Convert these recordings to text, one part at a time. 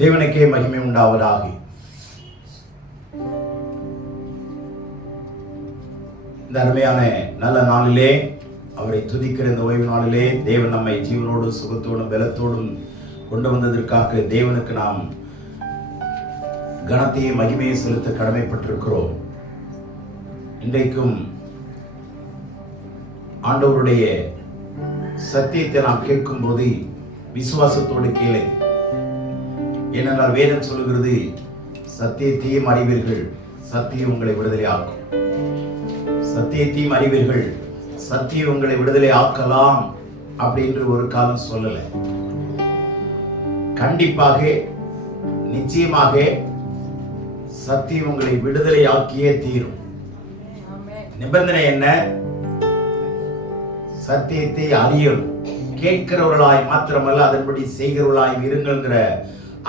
தேவனுக்கே மகிமை உண்டாவதாக. இந்த அருமையான நல்ல நாளிலே அவரை துதிக்கிற இந்த ஓய்வு நாளிலே தேவன் நம்மை ஜீவனோடும் சுகத்தோடும் பலத்தோடும் கொண்டு வந்ததற்காக தேவனுக்கு நாம் கனத்தையும் மகிமையை செலுத்த கடமைப்பட்டிருக்கிறோம். இன்றைக்கும் ஆண்டவருடைய சத்தியத்தை நாம் கேட்கும் போது விசுவாசத்தோடு கேளு. ஏனென்றால் வேதம் சொல்லுகிறது, சத்தியத்தையும் அறிவீர்கள், சத்தியம் உங்களை விடுதலை ஆக்கும். சத்தியத்தையும் அறிவீர்கள், சத்தியம் உங்களை விடுதலை ஆக்கலாம் அப்படின்று ஒரு காலம் சொல்லல. கண்டிப்பாக நிச்சயமாக சத்தியம் உங்களை விடுதலை ஆக்கியே தீரும். நிபந்தனை என்ன? சத்தியத்தை அறியணும். கேட்கிறவர்களாய் மாத்திரமல்ல, அதன்படி செய்கிறவர்களாய் இருங்கள்ங்கிற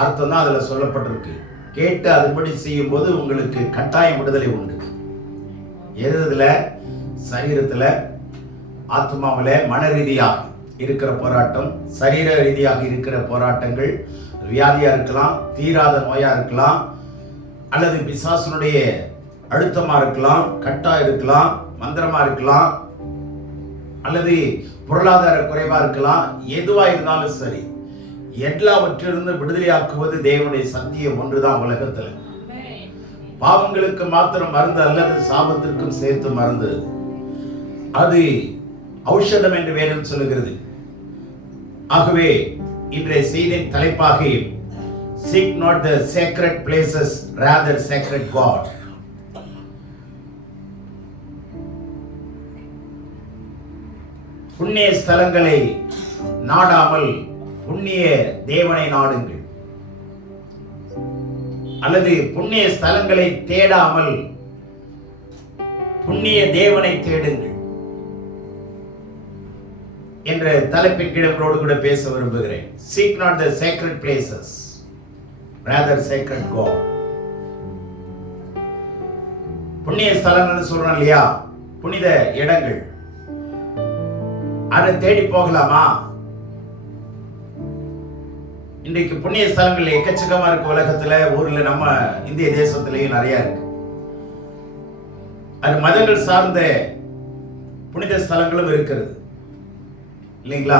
அர்த்தம் தான் அதுல சொல்லப்பட்டிருக்கு. கேட்டு அதன்படி செய்யும் போது உங்களுக்கு கட்டாயம் விடுதலை உண்டு. எதுல? சரீரத்துல, ஆத்மாவில, மன ரீதியாக இருக்கிற போராட்டம், சரீர ரீதியாக இருக்கிற போராட்டங்கள், வியாதியா இருக்கலாம், தீராத நோயா இருக்கலாம், அல்லது பிசாசனுடைய அழுத்தமா இருக்கலாம், கட்டா இருக்கலாம், மந்திரமா இருக்கலாம், அல்லது பொருளாதார குறைவா இருக்கலாம். எதுவா இருந்தாலும் சரி, எல்லாவற்றிலிருந்து விடுதலையாக்குவது தேவனுடைய சத்தியம் ஒன்றுதான் உலகத்துல. பாவங்களுக்கு மாத்திரம் மருந்து அல்லது சாபத்திற்கும் சேர்த்து மருந்து. அது ஔஷதம் என்று வேதம் சொல்லுகிறது. ஆகவே இன்றைய செய்தியின் தலைப்பாக seek not the sacred places, rather sacred God. புண்ணிய ஸ்தலங்களை நாடாமல் புண்ணிய தேவனை நாடுங்கள், அல்லது புண்ணிய ஸ்தலங்களை தேடாமல் புண்ணிய தேவனை தேடுங்கள் என்ற தலைப்பின் கீழ் உங்களோடு கூட பேச விரும்புகிறேன். Seek not the sacred places, rather sacred God. புண்ணிய ஸ்தலங்கள் சொல்றோம் இல்லையா, புனித இடங்கள். அதை தேடி போகலாமா? இன்றைக்கு புண்ணிய ஸ்தலங்கள் எக்கச்சக்கமா இருக்கு உலகத்துல, ஊர்ல, நம்ம இந்திய தேசத்திலேயும் நிறைய இருக்கு. அது மதங்கள் சார்ந்த புனித ஸ்தலங்களும் இருக்கிறது இல்லைங்களா?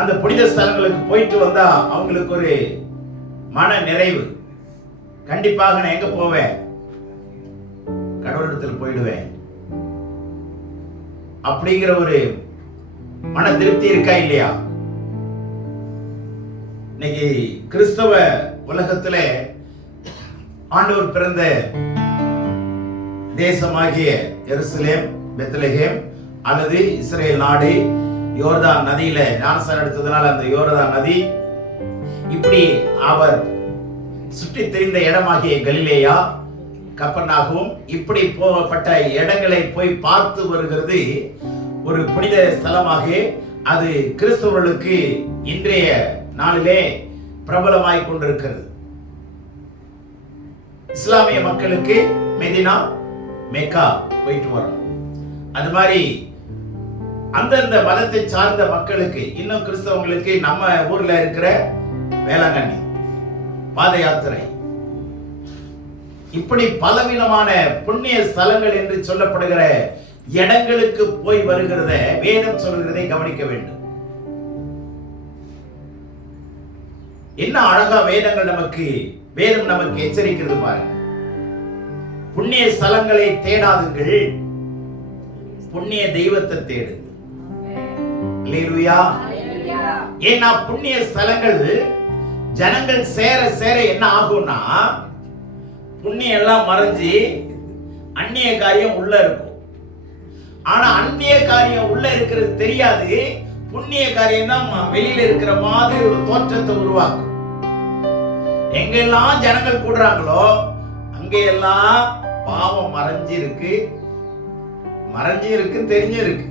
அந்த புனித ஸ்தலங்களுக்கு போயிட்டு வந்தா அவங்களுக்கு ஒரு மன நிறைவு. கண்டிப்பாக நான் எங்க போவேன்? கடவுளிடத்தில் போயிடுவேன் அப்படிங்கிற ஒரு மன திருப்தி இருக்கா இல்லையா? இன்னைக்கு கிறிஸ்தவ உலகத்திலே ஆண்டவர் பிறந்த தேசமாகிய எருசலேம், பெத்லகேம் அல்லது இஸ்ரேல் நாடு, யோர்தான் நதியில ஞானஸ்நானம் எடுத்ததுனால அந்த யோர்தான் நதி, இப்படி அவர் சுற்றி தெரிந்த இடமாகிய கலிலேயா, கப்பர்நாகும், இப்படி போகப்பட்ட இடங்களை போய் பார்த்து வருகிறது ஒரு புனித ஸ்தலமாக அது கிறிஸ்தவர்களுக்கு இன்றைய நாளிலே பிரபலமாய் கொண்டிருக்கிறது. இஸ்லாமிய மக்களுக்கு மெதினா, மெக்கா போயிட்டு வரணும். அது மாதிரி அந்தந்த மதத்தை சார்ந்த மக்களுக்கு, இன்னும் கிறிஸ்தவங்களுக்கு நம்ம ஊர்ல இருக்கிற வேளாங்கண்ணி பாத யாத்திரை, இப்படி பலவிதமான புண்ணிய ஸ்தலங்கள் என்று சொல்லப்படுகிற இடங்களுக்கு போய் வருகிறத வேதம் சொல்கிறதை கவனிக்க வேண்டும். என்ன அழகா வேதங்கள் வேதம் நமக்கு எச்சரிக்கிறது பாருங்க. புண்ணிய ஸ்தலங்களை தேடாதுங்கள், புண்ணிய தெய்வத்தை தேடுங்கள். அல்லேலூயா. ஏன்னா புண்ணிய ஸ்தலங்கள் ஜனங்கள் சேர சேர என்ன ஆகும்னா, புண்ணியம் எல்லாம் மறைஞ்சு அந்நிய காரியம் உள்ள இருக்கும். ஆனா அந்நிய காரியம் உள்ள இருக்கிறது தெரியாது. புண்ணிய காரியம் தான் வெளியில இருக்கிற மாதிரி ஒரு தோற்றத்தை உருவாக்கும். எங்கெல்லாம் ஜனங்கள் கூடுறாங்களோ அங்கெல்லாம் பாவம் மறைஞ்சிருக்கு, தெரிஞ்சிருக்கு,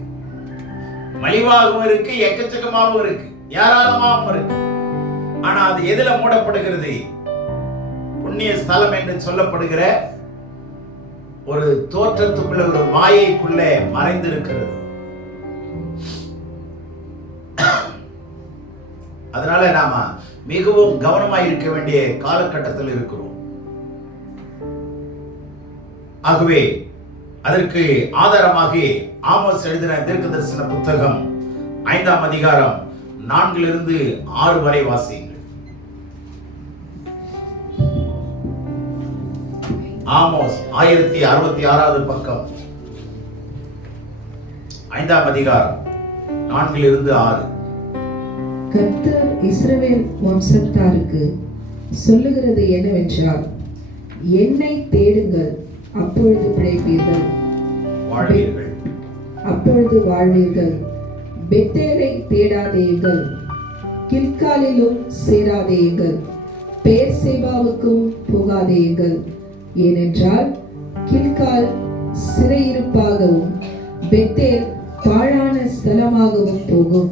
மலிவாகவும் இருக்கு, எக்கச்சக்கமாகவும் இருக்கு, ஏராளமாகவும் இருக்கு. ஆனா அது எதுல மூடப்படுகிறது? புண்ணிய ஸ்தலம் என்று சொல்லப்படுகிற ஒரு தோற்றத்துக்குள்ள, ஒரு மாயைக்குள்ள மறைந்திருக்கிறது. அதனால நாம மிகவும் கவனமாய் இருக்க வேண்டிய காலகட்டத்தில் இருக்கிறோம். ஆகவே அதற்கு ஆதாரமாக ஆமோஸ் எழுதின தீர்க்க தரிசன புத்தகம் 5ஆம் அதிகாரம் 4-6 வரை வாசியுங்கள். ஆமோஸ் 1066வது பக்கம், 5ஆம் அதிகாரம் 4-6. கர்த்தர் இஸ்ரவேல் வம்சத்தாருக்கு சொல்லுகிறது என்னவென்றால், என்னை தேடுங்கள், அப்பொழுது பிழைப்பீர்கள், அப்பொழுது வாழ்வீர்கள். பெத்தேலை தேடாதேயுங்கள், கில்காலிலும் சேராதேயுங்கள், பெயர்சேபாவுக்கும் போகாதேயுங்கள். ஏனென்றால் கில்கால் சிறையிருப்பாகவும் பெத்தேல் பாழான ஸ்தலமாகவும் போகும்.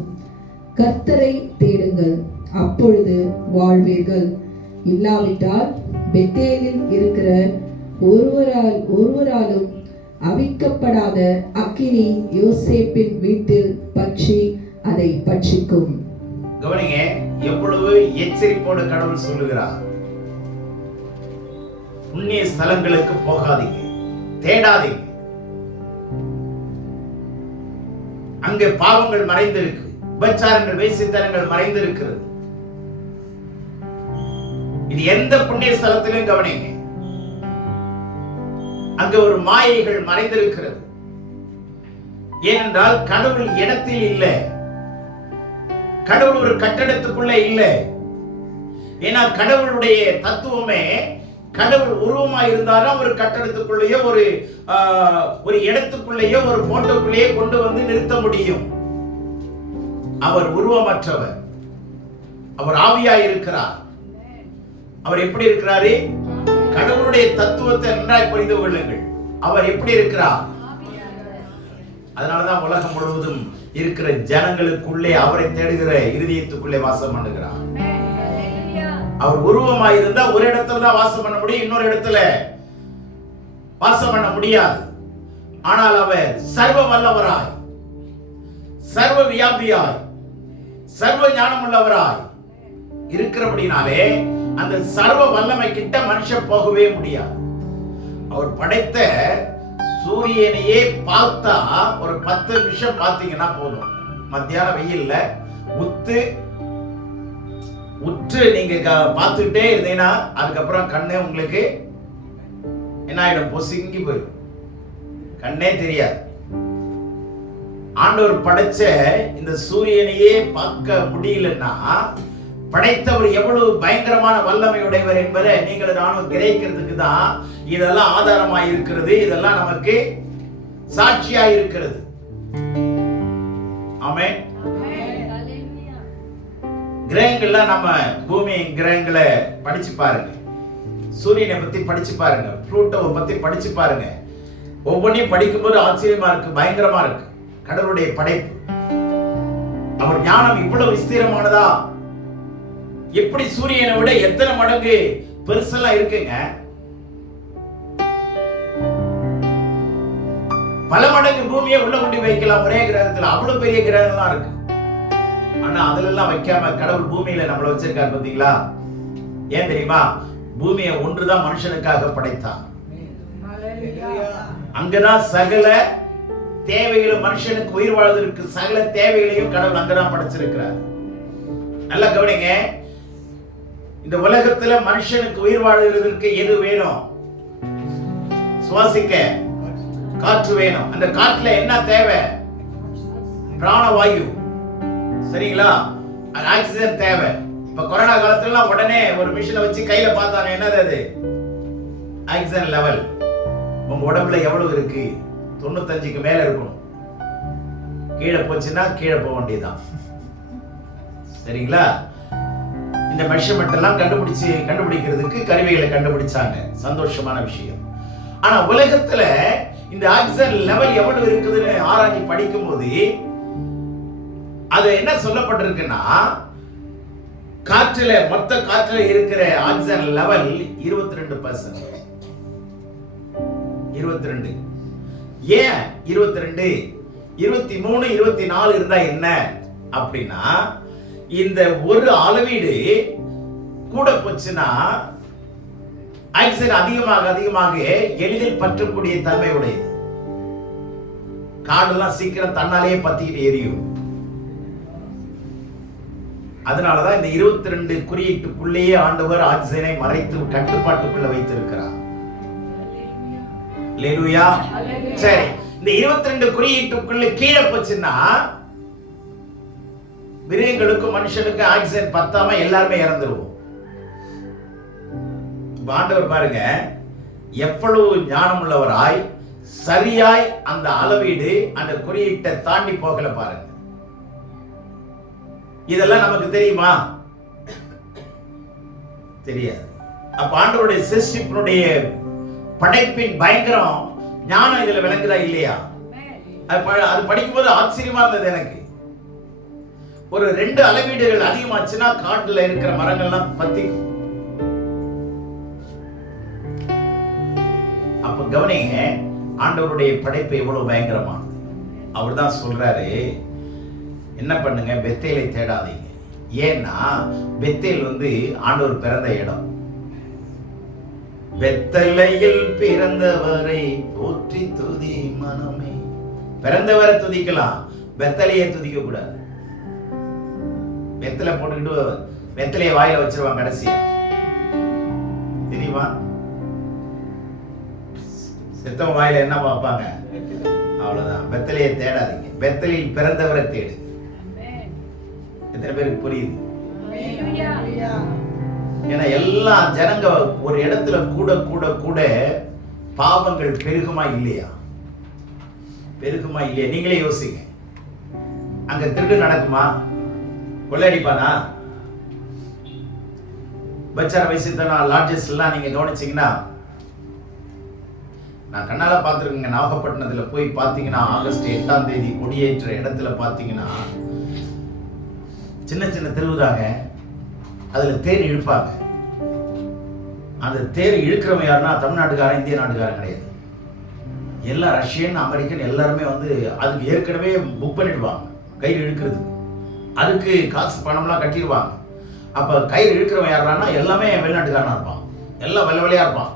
கர்த்தரை தேடுங்கள், அப்பொழுது வாழ்வீர்கள். இல்லாவிட்டால் பெத்தேலில் இருக்கிற ஒருவராலும் அவிக்கப்படாத அக்கினி யோசேப்பின் வீட்டில் பற்றி அதை பட்சிக்கும். கவனிங்க, எவ்வளவு எச்சரிப்போடு கடவுள் சொல்லுகிறார். புண்ணிய ஸ்தலங்களுக்கு போகாதீங்க, தேடாதீங்க. அங்கே பாவங்கள் மறைந்திருக்கு, உபச்சாரங்கள், வேசித்தனங்கள் மறைந்திருக்கிறது. இது எந்த புண்ணிய ஸ்தலத்திலும் கவனிங்க, அங்க ஒரு மாயைகள் மறைந்திருக்கிறது. ஏனென்றால் கடவுள் இடத்தில் இல்லை, கடவுள் ஒரு கட்டடத்துக்குள்ளே இல்லை. ஏன்னா கடவுளுடைய தத்துவமே கடவுள் உருவமாய் இருந்தாலும் ஒரு கட்டடத்துக்குள்ளேயோ ஒரு இடத்துக்குள்ளேயோ ஒரு போட்டோக்குள்ளேயோ கொண்டு வந்து நிறுத்த முடியும். அவர் உருவமற்றவர், அவர் ஆவியாய் இருக்கிறார். அவர் எப்படி இருக்கிறாரு? கடவுளுடைய தத்துவத்தை நன்றாய் புரிந்து கொள்ளுங்கள். அவர் எப்படி இருக்கிறார்? அதனாலதான் உலகம் முழுவதும் இருக்கிற ஜனங்களுக்குள்ளே அவரை தேடுகிற இருதயத்துக்குள்ளே வாசம் பண்ணுகிறார். அவர் உருவமாய் இருந்தா ஒரு இடத்துல தான் வாசம் பண்ண முடியும், இன்னொரு இடத்துல வாசம் பண்ண முடியாது. ஆனால் அவர் சர்வ வல்லவராய், சர்வ வியாபியாய், சர்வ ஞானம் உள்ளவராய் இருக்கிறபடினாலே அந்த சர்வ வல்லமை கிட்ட மனுஷன் போகவே முடியாது. அவர் படைத்த சூரியனையே பார்த்தா ஒரு 10 நிமிஷம் பார்த்தீங்கன்னா போதும். மத்தியான வெயில்ல உற்று நீங்க பார்த்துக்கிட்டே இருந்தீங்கன்னா அதுக்கப்புறம் கண்ணே உங்களுக்கு என்ன ஆயிடும்? பொசுங்கி போயிடும், கண்ணே தெரியாது. ஆண்டவர் படைச்ச இந்த சூரியனையே பார்க்க முடியலன்னா படைத்தவர் எவ்வளவு பயங்கரமான வல்லமை உடையவர் என்பதை நீங்கள் நானும் கிரகிக்கிறதுக்கு தான் இதெல்லாம் ஆதாரமாய் இருக்கிறது. இதெல்லாம் நமக்கு சாட்சியாய் இருக்கிறது. ஆமென். கிரகங்கள்ல நம்ம பூமி கிரகங்களை படிச்சு பாருங்க, சூரியனை பத்தி படிச்சு பாருங்க, புளூட்டோவை பத்தி படிச்சு பாருங்க. ஒவ்வொன்றையும் படிக்கும்போது ஆச்சரியமா இருக்கு, பயங்கரமா இருக்கு. கடவுளுடைய படைப்பு, அவர் ஞானம் இவ்வளவு விஸ்தீரமானதா, எப்படி சூரியனை விட எத்தனை மடங்கு பெருசெல்லாம் இருக்குங்க. பல மடங்கு பூமியை உள்ள கொண்டு வைக்கலாம் ஒரே கிரகத்துல. அவ்வளவு பெரிய கிரகம்லாம் இருக்கு. ஆனா அதுல எல்லாம் வைக்காம கடவுள் பூமியில நம்மள வச்சிருக்காரு. பாத்தீங்களா? ஏன் தெரியுமா? பூமியை ஒன்றுதான் மனுஷனுக்காக படைத்தான். அங்கதான் சகல தேவைகளும், மனுஷனுக்கு உயிர் வாழ்வதற்கு சகல தேவைகளையும் கடவுள் அங்கதான் படைச்சிருக்கிறார். நல்லா கவனிங்க, இந்த உலகத்துல மனுஷனுக்கு உயிர் வாழ்வதற்கு எது வேணும்? சுவாசிக்க காற்று வேணும். அந்த காற்றுல என்ன தேவை? பிராணவாயு. சரிங்களா? ஆக்சிஜன் தேவை. இப்ப கொரோனா காலத்துல உடனே ஒரு மிஷினை வச்சு கையில பார்த்தாங்க, என்னது அது? ஆக்சிஜன் லெவல் உங்க உடம்புல எவ்வளவு இருக்கு? 95க்கு மேல இருக்கணும். கீழே போச்சுன்னா கீழே போக வேண்டியதுதான். சரிங்களா? இந்த மெஷர்மெண்ட் எல்லாம் கண்டுபிடிக்கிறதுக்கு கருவிகளை கண்டுபிடிச்சாங்க. சந்தோஷமான விஷயம். ஆனா உலகத்துல இந்த ஆக்சிஜன் லெவல் எவ்வளவு இருக்குதுன்னு ஆராய்ச்சி படிக்கும் போது அது என்ன சொல்லப்பட்டிருக்குன்னா, காற்றுல, மொத்த காற்றுல இருக்கிற ஆக்சிஜன் லெவல் 22%. 22. ஏன் 22? 23, 24 இருந்தா என்ன அப்படின்னா, இந்த ஒரு அளவீடு கூட போச்சுன்னா ஆக்சிஜன் அதிகமாக அதிகமாக எளிதில் பற்றக்கூடிய தன்மை உடையது. காடெல்லாம் சீக்கிரம் தன்னாலேயே பத்திக்கிட்டு எரியும். அதனாலதான் இந்த 22 குறியீட்டுக்குள்ளேயே ஆண்டவர் ஆக்சிஜனை மறைத்து கட்டுப்பாட்டுக்குள்ள வைத்திருக்கிறார். அல்லேலூயா. சரி, இந்த 22 குறியீட்டுக்குள்ள கீழே போச்சுன்னா மிருகங்களுக்கும் மனுஷனுக்கு ஆக்சிஜன் பத்தாம எல்லாருமே இறந்துருவோம். ஆண்டவர் பாருங்க எவ்வளவு ஞானம் உள்ளவராய் சரியாய் அந்த அளவீடு அந்த குறியீட்டை தாண்டி போகல பாருங்க. இதெல்லாம் நமக்கு தெரியுமா? தெரியாது. அப்ப ஆண்டவருடைய சிருஷ்டிப்பினுடைய படைப்பின் பயங்கரம் ஞானம் இதுல விளங்குதா இல்லையா? அது படிக்கும்போது ஆச்சரியமா இருந்தது எனக்கு. ஒரு 2 அளவீடுகள் அதிகமாச்சுன்னா காட்டுல இருக்கிற மரங்கள்லாம் பத்திக்கும். அப்ப கவனிங்க, ஆண்டவருடைய படைப்பு எவ்வளவு பயங்கரமானது. அவர் தான் சொல்றாரு, என்ன பண்ணுங்க, பெத்தேலை தேடாதீங்க. ஏன்னா பெத்தேல் ஆண்டவர் பிறந்த இடம். பெத்தேலையில் பிறந்தவரை போற்றி துதி மனமே. பிறந்தவரை துதிக்கலாம், பெத்தேலையே துதிக்க கூடாது. வெத்தலை போட்டுக்கிட்டு வெத்தலையை வாயில வச்சிருவாங்க கடைசியா, தெரியுமா? செத்தவன் வாயில என்ன பார்ப்பாங்க? அவ்வளவுதான். பெத்தலையை தேடாதீங்க, பெத்தலில் பிறந்தவரை தேடு. எத்தனை பேருக்கு புரியுது? ஏன்னா எல்லா ஜனங்க ஒரு இடத்துல கூட கூட கூட பாவங்கள் பெருகுமா இல்லையா? பெருகுமா இல்லையா? நீங்களே யோசிங்க. அங்க திருடு நடக்குமா? கொள்ளையடிப்பானா? பச்சார வயசுத்தனா லாட்ஜஸ் எல்லாம் நீங்க கவனிச்சீங்கன்னா, நான் கண்ணால பார்த்துருக்கேங்க. நாகப்பட்டினத்துல போய் பார்த்தீங்கன்னா ஆகஸ்ட் 8ஆம் தேதி கொடியேற்ற இடத்துல பார்த்தீங்கன்னா சின்ன சின்ன தெருவுதாங்க. அதுல தேர் இழுப்பாங்க. அந்த தேர் இழுக்கிறவங்க யாருன்னா தமிழ்நாட்டுக்காரன், இந்திய நாட்டுக்காரன் கிடையாது. எல்லா ரஷ்யன், அமெரிக்கன் எல்லாருமே அதுக்கு ஏற்கனவே புக் பண்ணிடுவாங்க கயிறு இழுக்கிறதுக்கு. அதுக்கு காசு பணம்லாம் கட்டிடுவாங்க. அப்ப கயிறு இழுக்கிறவன் யாருன்னா எல்லாமே வெளிநாட்டுக்காரனா இருப்பான். எல்லாம் வெள்ளை வெள்ளையா இருப்பான்.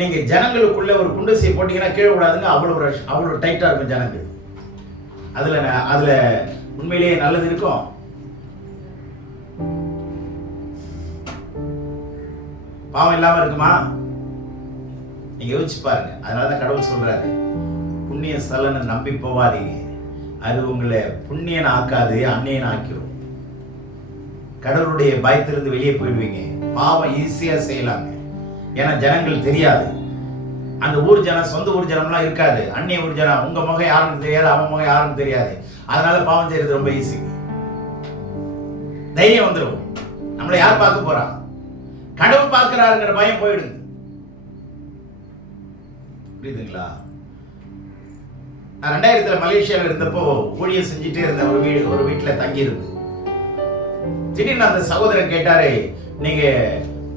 நீங்க ஜனங்களுக்குள்ள ஒரு குண்டசியை போட்டீங்கன்னா கீழே விடாதுங்க. அவ்வளவு டைட்டா இருக்கும் ஜனங்கள். அதுல உண்மையிலேயே நல்லது இருக்கும். பாவம் இல்லாம இருக்குமா? நீங்க யோசிச்சு பாருங்க. அதனாலதான் கடவுள் சொல்றாரு, புண்ணிய ஸ்தலனை நம்பி போவாதீங்க, அது உங்களை புண்ணியன் ஆக்காது, அந்நியன் ஆக்கிரும். கடவுளுடைய பயத்திலிருந்து வெளியே போயிடுவீங்க. பாவம் ஈஸியா செய்யலாங்க. ஏன்னா ஜனங்கள் தெரியாது. அந்த ஊர் ஜனம், சொந்த ஊர் ஜனம்லாம் இருக்காது. அந்நிய ஊர் ஜனம், உங்க முகம் யாருன்னு தெரியாது, அவன் முகம் யாருன்னு தெரியாது. அதனால பாவம் செய்யறது ரொம்ப ஈஸி. தைரியம் வந்துடும். நம்மளை யார் பார்க்க போறா? கடவுள் பார்க்கிறாருங்கிற பயம் போயிடுது. புரியுதுங்களா? நான் 2000 மலேசியாவில் இருந்தப்போ ஊழியம் செஞ்சுட்டே இருந்த ஒரு வீட்டுல தங்கி இருந்து, திடீர்னு அந்த சகோதரன் கேட்டாரு, நீங்க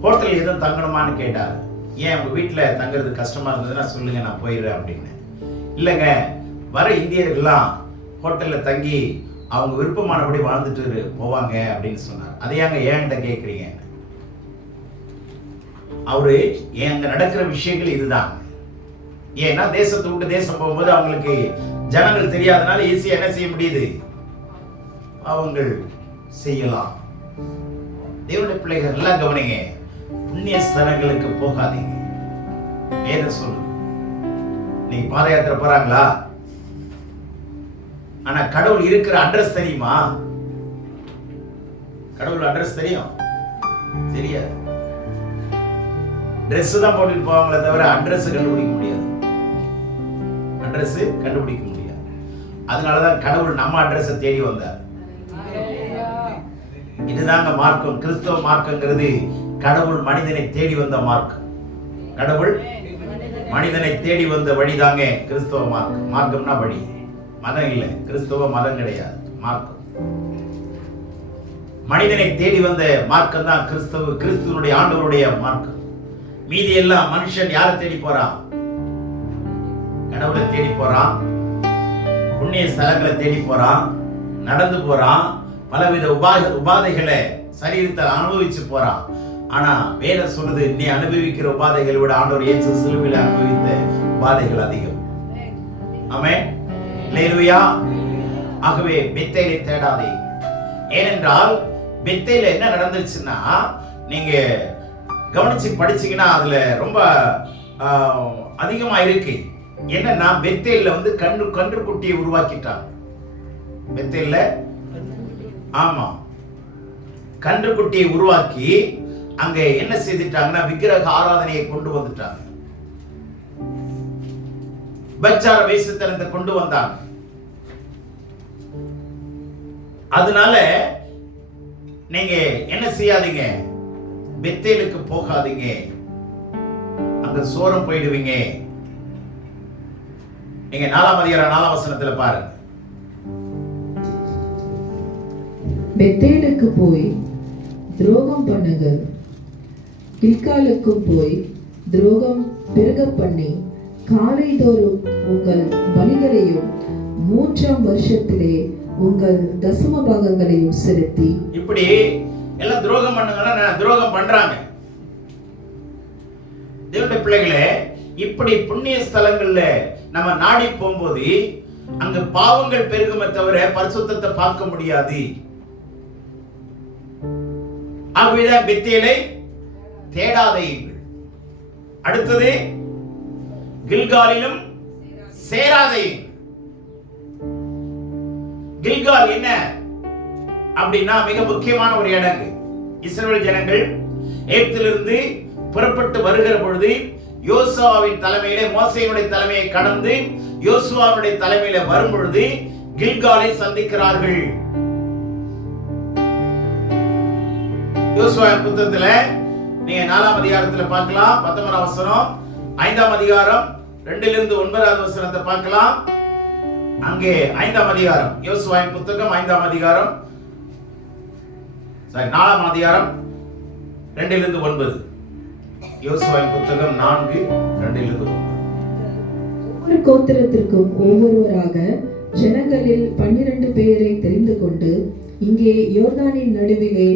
ஹோட்டல் எதுவும் தங்கணுமான்னு கேட்டார். ஏன் உங்க வீட்டுல தங்குறது கஷ்டமா இருந்ததுன்னா சொல்லுங்க, நான் போயிடுறேன் அப்படின்னு. இல்லைங்க, வர இந்தியர்கள்லாம் ஹோட்டல்ல தங்கி அவங்க விருப்பமானபடி வாழ்ந்துட்டு போவாங்க அப்படின்னு சொன்னார். அதையாங்க ஏன்கிட்ட கேட்குறீங்க? அவரு அங்க நடக்கிற விஷயங்கள் இதுதான். ஏன்னா தேசத்தை விட்டு தேசம் போகும்போது அவங்களுக்கு ஜனங்கள் தெரியாதனால ஈஸியா என்ன செய்ய முடியுது? அவங்கள் செய்யலாம். தேவனுடைய பிள்ளைகள் எல்லாம் கவனிங்க, புண்ணிய ஸ்தலங்களுக்கு போகாதீங்க. ஏன்னு சொல்லு, நீங்க பாத யாத்திரை போறாங்களா? ஆனா கடவுள் இருக்கிற அட்ரஸ் தெரியுமா? கடவுள் அட்ரஸ் தெரியும்? தெரியாது. ட்ரெஸ் தான் போட்டுட்டு போவாங்களே தவிர அட்ரஸ் கண்டுபிடிக்க முடியாது. அட்ரஸ் கண்டுபிடிக்க முடியாது. அதனாலதான் கடவுள் நம்ம அட்ரஸை தேடி வந்தார். இதுதாங்க மார்க்கம். கிறிஸ்தவ மார்க்கங்கிறது கடவுள் மனிதனை தேடி வந்த மார்க்கம். கடவுள் மனிதனை தேடி வந்த வழிதாங்க கிறிஸ்தவ மார்க்கம். மார்க்கம்னா வழி, மதம் இல்லை. கிறிஸ்தவ மதம் கிடையாது, மார்க்கம். மனிதனை தேடி வந்த மார்க்கம் தான் கிறிஸ்துவனுடைய ஆண்டவருடைய மார்க்கம். மீதி எல்லாம் மனுஷன் யாரை தேடி போறான்? கடவுளை தேடி போறான், புண்ணிய ஸ்தலங்களை தேடி போறான், நடந்து போறான், பலவித உபாதைகளை சரீரத்தில் அனுபவிச்சு போறான். ஆனா வேதம் சொல்லுது, நீ அனுபவிக்கிற உபாதைகளை விட ஆண்டவர் இயேசு சிலுவையில் அனுபவித்த உபாதைகள் அதிகம். ஆமென், அல்லேலூயா. ஆகவே பெத்தேலை தேடாதே. ஏனென்றால் பெத்தேல என்ன நடந்துச்சுன்னா, நீங்க கவனிச்சு படிச்சீங்கன்னா அதுல ரொம்ப அதிகமா இருக்கு. என்னன்னா பெத்தேல்ல வந்து கன்றுக்குட்டியை உருவாக்கிட்டாங்க. பெத்தேல்ல ஆமா கன்றுக்குட்டியை உருவாக்கி அங்க என்ன செய்துட்டாங்கன்னா விக்கிரக ஆராதனையை கொண்டு வந்துட்டாங்க. பச்சார வேஷத்தனத்தை கொண்டு வந்தாங்க. அதனால நீங்க என்ன செய்யாதீங்க, பெத்தேலுக்கு போகாதீங்க, அங்க சோரம் போயிடுவீங்க. நீங்க 4ஆம் அதிகாரம் 4ஆம் வசனத்துல பாருங்க. பெத்தேலுக்கு போய் துரோகம் பண்ணுங்கள், கில்காலுக்கும் போய் துரோகம் பெருக பண்ணி காலைதோறும் உங்கள் பலிகளையும் 3ஆம் வருஷத்திலே உங்கள் தசம பாகங்களையும் செலுத்தி. இப்படி எல்லாம் துரோகம் பண்ணுங்கன்னா துரோகம் பண்றாங்க. தேவனுடைய பிள்ளைகளே, இப்படி புண்ணிய ஸ்தலங்கள்ல நம்ம நாடி போகும்போது அங்க பாவங்கள் பெருகுமே தவிர பரிசுத்தத்தை பார்க்க முடியாது. ஆகவேதான் பெத்தேலை தேடாதீர்கள். அடுத்தது கில்காலிலும் சேராதீர்கள். கில்கால் என்ன அப்படின்னா மிக முக்கியமான ஒரு இடம். இஸ்ரவேல் ஜனங்கள் எகிப்திலிருந்து புறப்பட்டு வருகிற பொழுது யோசுவாவின் தலைமையிலே, மோசேயுடைய தலைமையை கடந்து யோசுவாவுடைய தலைமையில வரும் பொழுது கில்காலை சந்திக்கிறார்கள். யோசுவா புத்தகத்துல நீங்க 4ஆம் அதிகாரத்துல பார்க்கலாம். 19ஆம் வசனம், 5ஆம் அதிகாரம் 2லிருந்து 9வது வசனத்தை பார்க்கலாம். அங்கே 5ஆம் அதிகாரம், யோசுவாவின் புத்தகம் 5ஆம் அதிகாரம், 4ஆம் அதிகாரம் 2லிருந்து 9. யோசுவாவின் புத்தகம் 4:2-9. ஒவ்வொரு கோத்திரத்திற்கும் ஒவ்வொருவராக ஜனங்களில் 12 பேரை தெரிந்து கொண்டு இங்கே யோர்தானின் நடுவிலே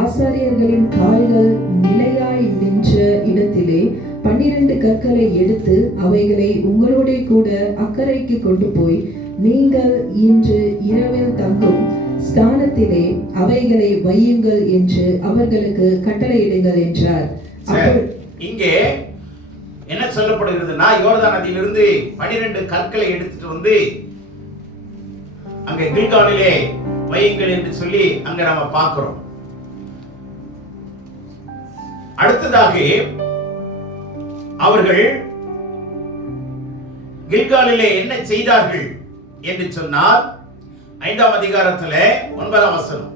ஆசாரியர்களின் கால்கள் நிலையாய் நின்ற இடத்திலே 12 கற்களை எடுத்து அவைகளை உங்களோட கூட அக்கறைக்கு கொண்டு போய் நீங்கள் இன்று இரவில் தங்கும் ஸ்தானத்திலே அவைகளை வையுங்கள் என்று அவர்களுக்கு கட்டளையிடுங்கள் என்றார். இங்கே என்ன சொல்லப்படுகிறதுனா, யோர்தான் நதியிலிருந்து 12 கற்களை எடுத்துட்டு வந்து அங்க கில்காலிலே வையுங்கள் என்று சொல்லி அங்க நாம பார்க்கிறோம். அடுத்ததாக அவர்கள் கில்காலிலே என்ன செய்தார்கள் என்று சொன்னால் 5ஆம் அதிகாரத்திலே 9ஆம் வசனம்.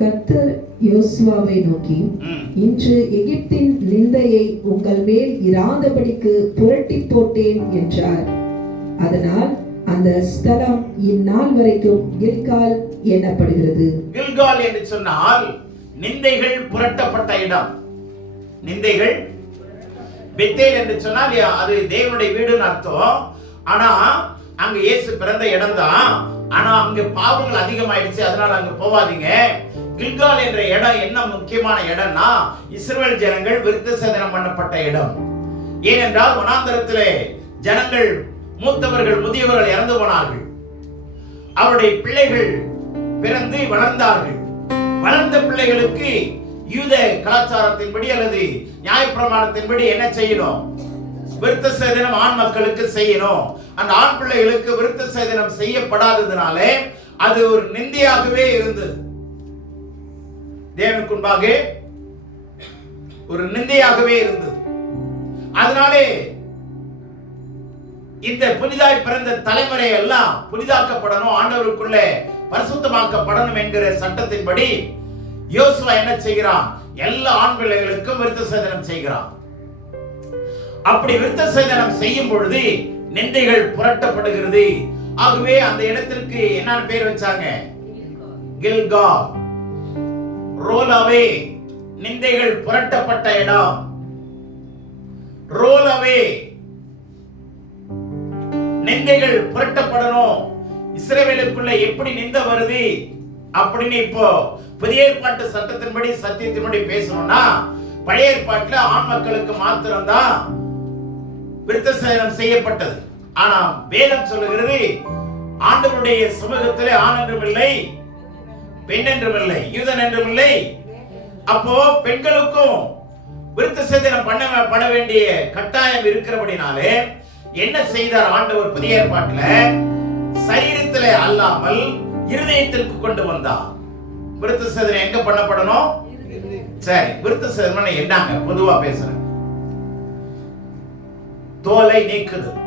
கர்த்தர் யோசுவாவை நோக்கி, இன்று எகிப்தின் நிந்தையை உங்கள் மேல் இராதபடிக்கு புரட்டி போட்டேன் என்றார். அதனால் அந்த ஸ்தலம் இந்நாள் வரைக்கும் கில்கால் எனப்படுகிறது. கில்கால் என்று சொன்னால் நிந்தைகள் புரட்டப்பட்ட இடம். நிந்தைகள். பெத்தேல் என்று சொன்னால் அது தேவனுடைய வீடுன்னு அர்த்தம். ஆனா அங்க இயேசு பிறந்த இடம் தான். ஆனா அங்க பாவங்கள் அதிகமாயிடுச்சு, அதனால அங்க போவாதீங்க. கில்கால் என்ற இடம் என்ன முக்கியமான இடம்னா, இஸ்ரவேல் ஜனங்கள் விருத்த சேதனம் பண்ணப்பட்ட இடம். ஏனென்றால் வனாந்தரத்திலே ஜனங்கள், மூத்தவர்கள் முதியவர்கள் இறந்து போனார்கள். அவருடைய பிள்ளைகள் பிறந்து வளர்ந்தார்கள். வளர்ந்த பிள்ளைகளுக்கு யூத கலாச்சாரத்தின்படி அல்லது நியாயப்பிரமாணத்தின்படி என்ன செய்யணும்? விருத்த சேதனம் ஆண் மக்களுக்கு செய்யணும். அந்த ஆண் பிள்ளைகளுக்கு விருத்த சேதனம் செய்யப்படாததுனால அது ஒரு நிந்தையாகவே இருந்தது. தேவனுக்கு முன்பாக ஒரு நிந்தையாகவே இருந்தது. அதனாலே இந்த புதிதாய் பிறந்த தலைமுறை எல்லாம் புதிதாக்கப்படணும், ஆண்டவருக்குள்ளே பரிசுத்தமாக்கப்படணும் என்கிற சட்டத்தின்படி யோசுவா என்ன செய்கிறான்? எல்லா ஆண் பிள்ளைகளுக்கும் விருத்த சேதனம் செய்கிறான். அப்படி விருத்த சேதனம் செய்யும் பொழுது நிந்தைகள் புரட்டப்படுகிறது. ஆகவே அந்த இடத்திற்கு என்ன பேர் வச்சாங்க? கில்கால். ரோல் அவே, நிந்தைகள் புரட்டப்பட்ட இடம். ரோல் அவே, நிந்தைகள் புரட்டப்படணும். இஸ்ரவேலுக்குள்ள எப்படி நிந்த வருது அப்படின்னு இப்போ புதிய ஏற்பாட்டு சட்டத்தின்படி சத்தியத்தின்படி பேசணும்னா பழைய ஏற்பாட்டுல ஆண் மக்களுக்கு மாத்திரம்தான் விருத்தசேதனம் செய்யப்பட்டது. ஆனா வேதம் சொல்லுகிறது ஆண்டவருடைய சமூகத்திலே ஆண் என்றும் இல்லை, பெண் என்றும் இல்லை, யூதன் என்றும் இல்லை. அப்போ பெண்களுக்கும் விருத்தசேதனம் பண்ண வேண்டிய கட்டாயம் இருக்கிறபடினாலே என்ன செய்தார் ஆண்டவர் புதிய ஏற்பாட்டுல? சரீரத்திலே அல்லாமல் இருதயத்திற்கு கொண்டு வந்தார். விருத்தசேதனம் எங்க பண்ணப்படணும்? சரி, விருத்தசேதனம் என்னங்க? பொதுவா பேசுறேன். தோலை நீக்குதல்,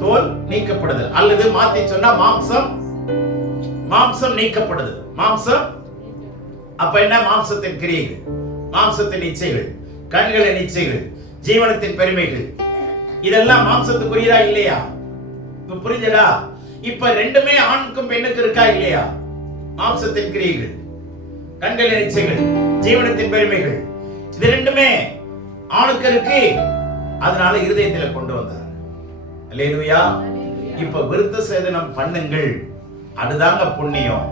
தோல் நீக்கப்படுதல், அல்லது மாத்தி சொன்னா மாம்சம் நீக்கப்படுதல். மாம்சம் அப்ப என்ன? மாம்சத்தின் கிரியைகள், மாம்சத்தின் இச்சைகள், கண்களின் இச்சைகள், ஜீவனத்தின் பெருமைகள், இதெல்லாம் மாம்சத்துக்குரியதா இல்லையா? இப்ப புரிஞ்சடா? இப்ப ரெண்டுமே ஆணுக்கும் பெண்ணுக்கு இருக்கா இல்லையா? மாம்சத்தின் கிரியைகள், கண்களின் இச்சைகள், ஜீவனத்தின் பெருமைகள், இது ரெண்டுமே ஆணுக்கு இருக்கு. அதனால இருதயத்துல கொண்டு வந்தார். அல்லேலூயா. இப்ப விருத்தசேதனம் பண்ணுங்கள், அதுதாங்க புண்ணியம்.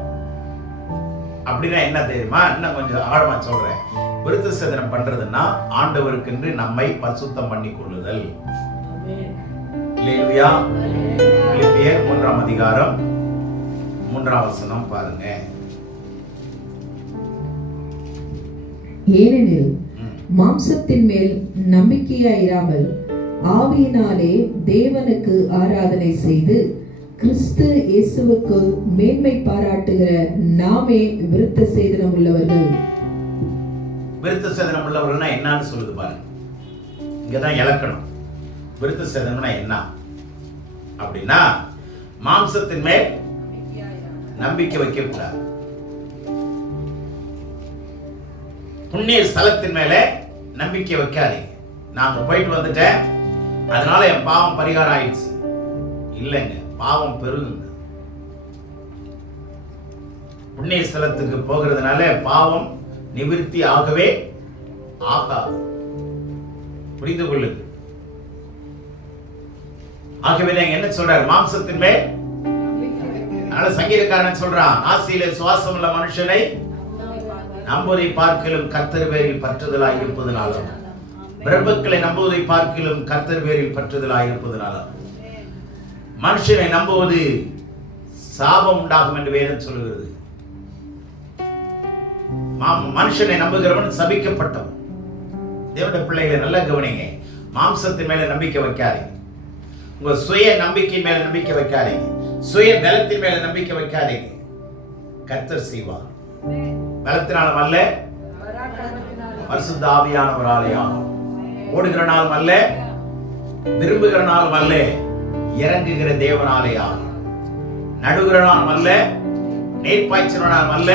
அப்படின்னா என்ன தெரியுமா? இன்னும் கொஞ்சம் ஆழமா சொல்றேன். விருத்தசேதனம் பண்றதுன்னா ஆண்டவருக்கென்று நம்மை பரிசுத்தம் பண்ணி கொள்ளுதல். அல்லேலூயா. பிலிப்பியர் 3ஆம் அதிகாரம் 3ஆம் வசனம் பாருங்க. ஏனெனில் மாம்சத்தின் மேல் நம்பிக்கையாயிராமல் ஆவியினாலே தேவனுக்கு ஆராதனை செய்து கிறிஸ்து இயேசுவுக்குள் மேன்மை பாராட்டுகிற நாமே விருத்தசேதனம் உள்ளவர்கள். விருத்தசேதனம் உள்ளவர்கள்னா என்னன்னு சொல்லுது பாருங்க. இங்கதான் இலக்கணம். விருத்தசேதனம்னா என்ன அப்படின்னா, மாம்சத்தின் மேல் நம்பிக்கை வைக்கிறார். புண்ணிய ஸ்தலத்தின் மேல நம்பிக்கை வைக்காதீங்க. நாங்க போயிட்டு வந்துட்டேன், அதனால என் பாவம் பரிகாரம் ஆயிடுச்சு. இல்லைங்க, பாவம் பெருகுங்க. புண்ணிய ஸ்தலத்துக்கு போகிறதுனால பாவம் நிவிர்த்தி ஆகவே ஆகாது. புரிந்து கொள்ளுங்க. ஆகவே என்ன சொல்றாரு? மாம்சத்தின் மேல். அதனால சங்கீதக்காரன் சொல்றான், ஆசையிலே சுவாசம் உள்ள மனுஷனை நம்புவதை பார்க்கிலும் கர்த்தர் பேரில் பற்றுதலாய் இருப்பதனாலும், பிரபுக்களை நம்புவதை பார்க்கிலும் கர்த்தர் பேரில் பற்றுதலாய் இருப்பதனாலும் மனுஷனை நம்புவது சாபம் உண்டாகும் என்று வேதம் சொல்லுகிறது. மனுஷனை நம்புகிறவன் சபிக்கப்பட்டவன். தேவனுடைய பிள்ளைகளை நல்லா கவனிங்க. மாம்சத்தின் மேல நம்பிக்கை வைக்காதீங்க. உங்க சுய நம்பிக்கை மேல நம்பிக்கை வைக்காதீங்க. சுய பலத்தின் மேல நம்பிக்கை வைக்காதீங்க. கர்த்தர் செய்வார். பலத்தினாலும் அல்ல, பரிசுத்த ஆவியானவராலே ஆகும். ஓடுகிற நாளும் அல்ல, விரும்புகிற நாளும் அல்ல, இறங்குகிற தேவனாலே ஆகும். நடுகிற நாளும் அல்ல, நீர்ப்பாய்ச்சிற நாளும் அல்ல,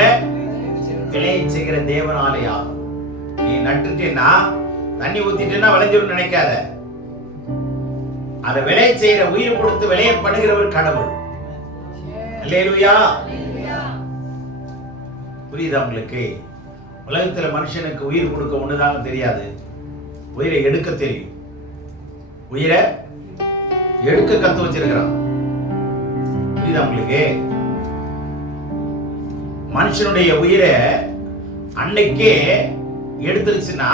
விளைய செய்கிற தேவனாலே ஆகும். நீ நட்டுட்டேன்னா, தண்ணி ஊத்திட்டேன்னா விளைஞ்சிடும் நினைக்காத. அதை விளைய செய்கிற, உயிர் கொடுத்து விளைய பண்ணுகிறவர் கடவுள். அல்லேலூயா. புரியுதா உங்களுக்கு? உலகத்துல மனுஷனுக்கு உயிர் கொடுக்க ஒண்ணுதாங்க தெரியாது, உயிரை எடுக்க தெரியும். உயிரை எடுக்க கத்து வச்சிருக்கிறான். புரியுதா உங்களுக்கு? மனுஷனுடைய உயிரை அன்னைக்கே எடுத்துருச்சுன்னா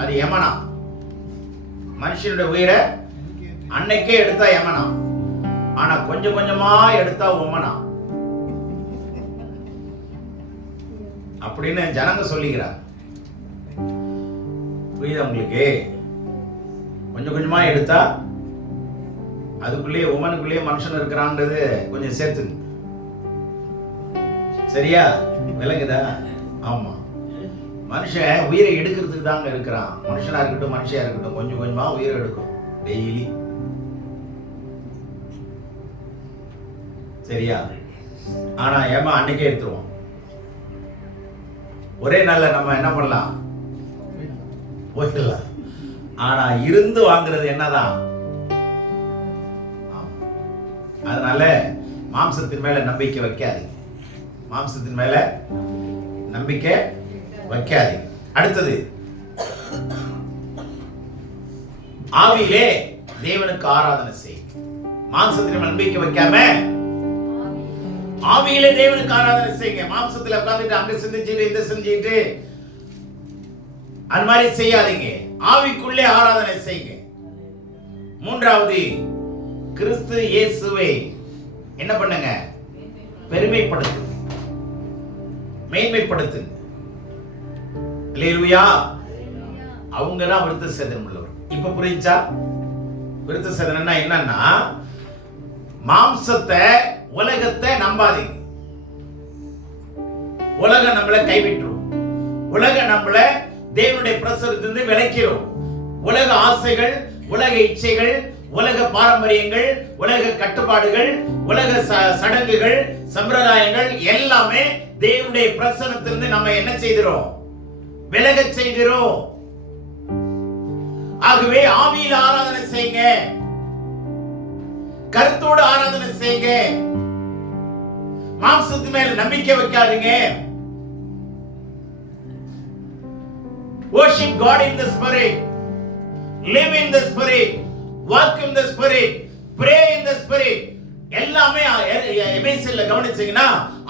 அது யமனா. மனுஷனுடைய உயிரை அன்னைக்கே எடுத்தா யமனா, ஆனா கொஞ்சம் கொஞ்சமா எடுத்தா உமனா அப்படின்னு ஜனங்க சொல்லிக்கிறார். புரியுதா உங்களுக்கு? கொஞ்சம் கொஞ்சமா எடுத்தா அதுக்குள்ளேயே உமனுக்குள்ளேயே மனுஷன் இருக்கிறான்றது கொஞ்சம் சேர்த்துங்க. சரியா? விளங்குதா? ஆமா. மனுஷன் உயிரை எடுக்கிறதுக்கு தாங்க இருக்கிறான். மனுஷனா இருக்கட்டும், மனுஷியா இருக்கட்டும், கொஞ்சம் கொஞ்சமா உயிரை எடுக்கும் டெய்லி. சரியா? ஆனா ஏமா அன்னைக்கே எடுத்துருவோம். ஒரே நாள்ல நம்ம என்ன பண்ணலாம்? போயிடலாம். ஆனா இருந்து வாங்குறது என்னதான்? அதனால மாம்சத்தின் மேல நம்பிக்கை வைக்காதீங்க. மாம்சத்தின் மேல நம்பிக்கை வைக்காதீங்க. அடுத்தது, ஆவியிலே தேவனுக்கு ஆராதனை செய். மாம்சத்தில் நம்பிக்கை வைக்காம ஆவியிலே தேவனுக்கு ஆராதனை செய்யுங்க. மாம்சத்துல உட்கார்ந்துட்டு அங்க சிந்திச்சுட்டு இந்த செஞ்சுட்டு அந்த மாதிரி செய்யாதீங்க. ஆவிக்குள்ளே ஆராதனை செய்யுங்க. மூன்றாவது, கிறிஸ்து இயேசுவை என்ன பண்ணுங்க? பெருமைப்படுத்து, மேன்மைப்படுத்து. அல்லேலூயா. அவங்க தான் விருத்த சேதனம் உள்ளவர். இப்ப புரிஞ்சா? விருத்த சேதனம்னா என்னன்னா, மாம்சத்தை உலகத்தை நம்பாதீங்க. உலகம் நம்மளை கைவிட்டுரும். உலகம் நம்மளை தேவனுடைய பிரசன்னத்திலிருந்து விலக்கிறோம். உலக ஆசைகள், உலக இச்சைகள், உலக பாரம்பரியங்கள், உலக கட்டுப்பாடுகள், உலக சடங்குகள், சம்பிரதாயங்கள் எல்லாமே தேவனுடைய பிரசன்னத்திலிருந்து நம்ம என்ன செய்கிறோம்? விலகச் செய்கிறோம். ஆகவே ஆவியில் ஆராதனை செய்யுங்க, கருத்தோடு ஆராதனை செய்யுங்க. மாம்சத்து மேல நம்பிக்கை வைக்காதீங்க. Worship God in the Spirit, live in the Spirit, work in the Spirit, pray in the Spirit. எல்லாமே எபேசியர்ல கவனிச்சீங்கன்னா,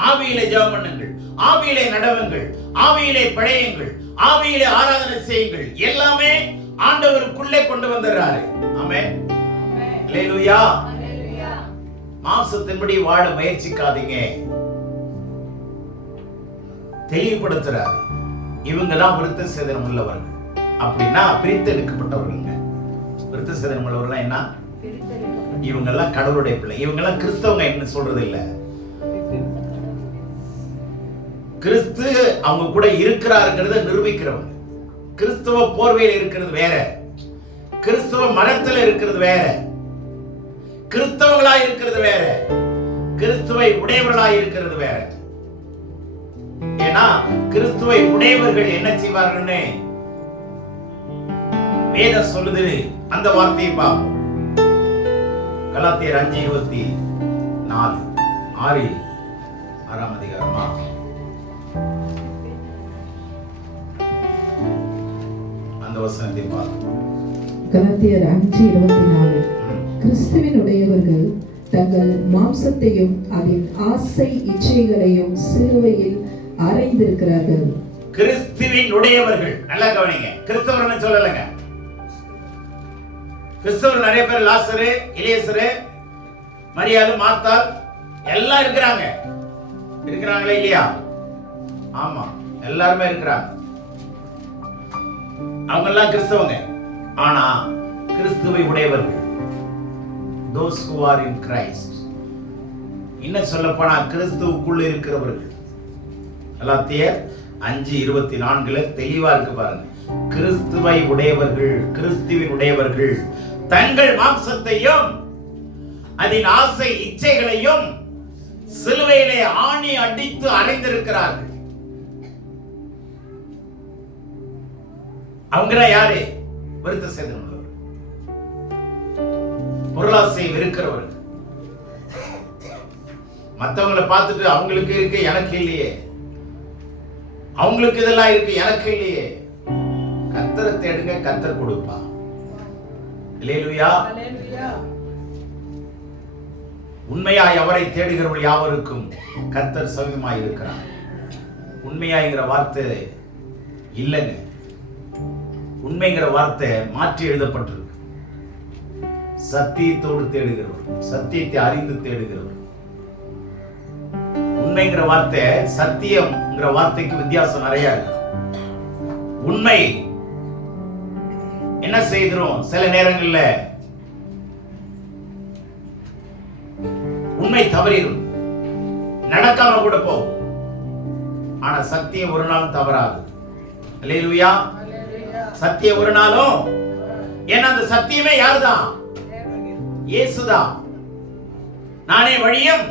ஆவியிலே ஜெபம் பண்ணுங்கள், ஆவியிலே நடவுங்கள், ஆவியிலே பழையுங்கள், ஆவியிலே ஆராதனை செய்யுங்கள். எல்லாமே ஆண்டவருக்குள்ளே கொண்டு வந்துறாரு. ஆமென். அல்லேலூயா. மாம்சத்தின்படி வாழ முயற்சிக்காதீங்க. தெளிவுபடுத்துறாரு. இவங்க தான் விருத்த சேதனம் உள்ளவர்கள். அப்படின்னா பிரித்தெடுக்கப்பட்டவர்கள். விருத்த சேதனம் உள்ளவர்கள் என்ன? இவங்க எல்லாம் கடவுளுடைய பிள்ளை. இவங்க எல்லாம் கிறிஸ்தவங்க என்ன சொல்றது இல்ல. கிறிஸ்து அவங்க கூட இருக்கிறாருங்கிறத நிரூபிக்கிறவங்க. கிறிஸ்தவ போர்வையில் இருக்கிறது வேற, கிறிஸ்தவ மரத்தில் இருக்கிறது வேற, கிறிஸ்தவர்களாய் இருக்கிறது வேற, கிறிஸ்துவை உடையவர்களாய் இருக்கிறது வேற. ஏன்னா கிறிஸ்துவை உடையவர்கள் என்ன செய்வார்கள்னு வேதம் சொல்லுது. அந்த வார்த்தையை பார்ப்போம். கலாத்தியர் 5:24 6ஆம் அதிகாரமா அந்த வசனத்தை பார்ப்போம். கலாத்தியர் 5:24 கிறிஸ்துவின் உடையவர்கள் தங்கள் மாம்சத்தையும் அதன் ஆசை இச்சைகளையும் சிலுவையில் அறைந்திருக்கிறார்கள். கிறிஸ்துவின் உடையவர்கள். நல்லா கவனிங்க. கிறிஸ்தவர்கள் சொல்லலங்க. கிறிஸ்தவர்கள் நிறைய பேர் லாசரு, எலியேசரு, மரியாதை, மார்த்தாள் எல்லாம் இருக்கிறாங்க. இருக்கிறாங்களா இல்லையா? ஆமா, எல்லாருமே இருக்கிறாங்க. அவங்க எல்லாம் கிறிஸ்தவங்க. ஆனா கிறிஸ்துவை உடையவர்கள், those who are in Christ, இன்னும் சொல்ல போனா கிறிஸ்துவுக்குள்ள இருக்கிறவர்கள். கலாத்தியர் 5:24 தெளிவா இருக்கு பாருங்க. கிறிஸ்துவை உடையவர்கள், கிறிஸ்துவின் உடையவர்கள் தங்கள் மாம்சத்தையும் அதன் ஆசை இச்சைகளையும் சிலுவையிலே ஆணி அடித்து அறைந்திருக்கிறார்கள். அவங்க யாரு? விருத்த சேதனம் உள்ளவர், பொருளாசை வெறுக்கிறவர்கள். மற்றவங்களை பார்த்துட்டு அவங்களுக்கு இருக்கு எனக்கு இல்லையே, அவங்களுக்கு இதெல்லாம் இருக்கு எனக்கு இல்லையே. கர்த்தரை தேடுங்க, கர்த்தர் கொடுப்பா. அல்லேலூயா. உண்மையாய் அவரை தேடுகிறவர்கள் யாவருக்கும் கர்த்தர் சமீபமாய் இருக்கிறார். உண்மையாய்ங்கிற வார்த்தை இல்லைங்க. உண்மைங்கிற வார்த்தை மாற்றி எழுதப்பட்டிருக்கு. சத்தியத்தோடு தேடுகிறவர், சத்தியத்தை அறிந்து தேடுகிறவர். உண்மைங்கிற வார்த்தை சத்தியம்ங்கிற வார்த்தைக்கு வித்தியாசம் நிறைய இருக்கு. உண்மை என்ன செய்கிறோம்? சில நேரங்கள்ல உண்மை தவறிடும், நடக்காம கூட போகும். ஆனா சத்தியம் ஒரு நாள் தவறாது. அல்லேலூயா. சத்தியம் ஒரு நாளும், ஏன்னா அந்த சத்தியமே யாருதான்? இயேசுதான். நானே வழியும்,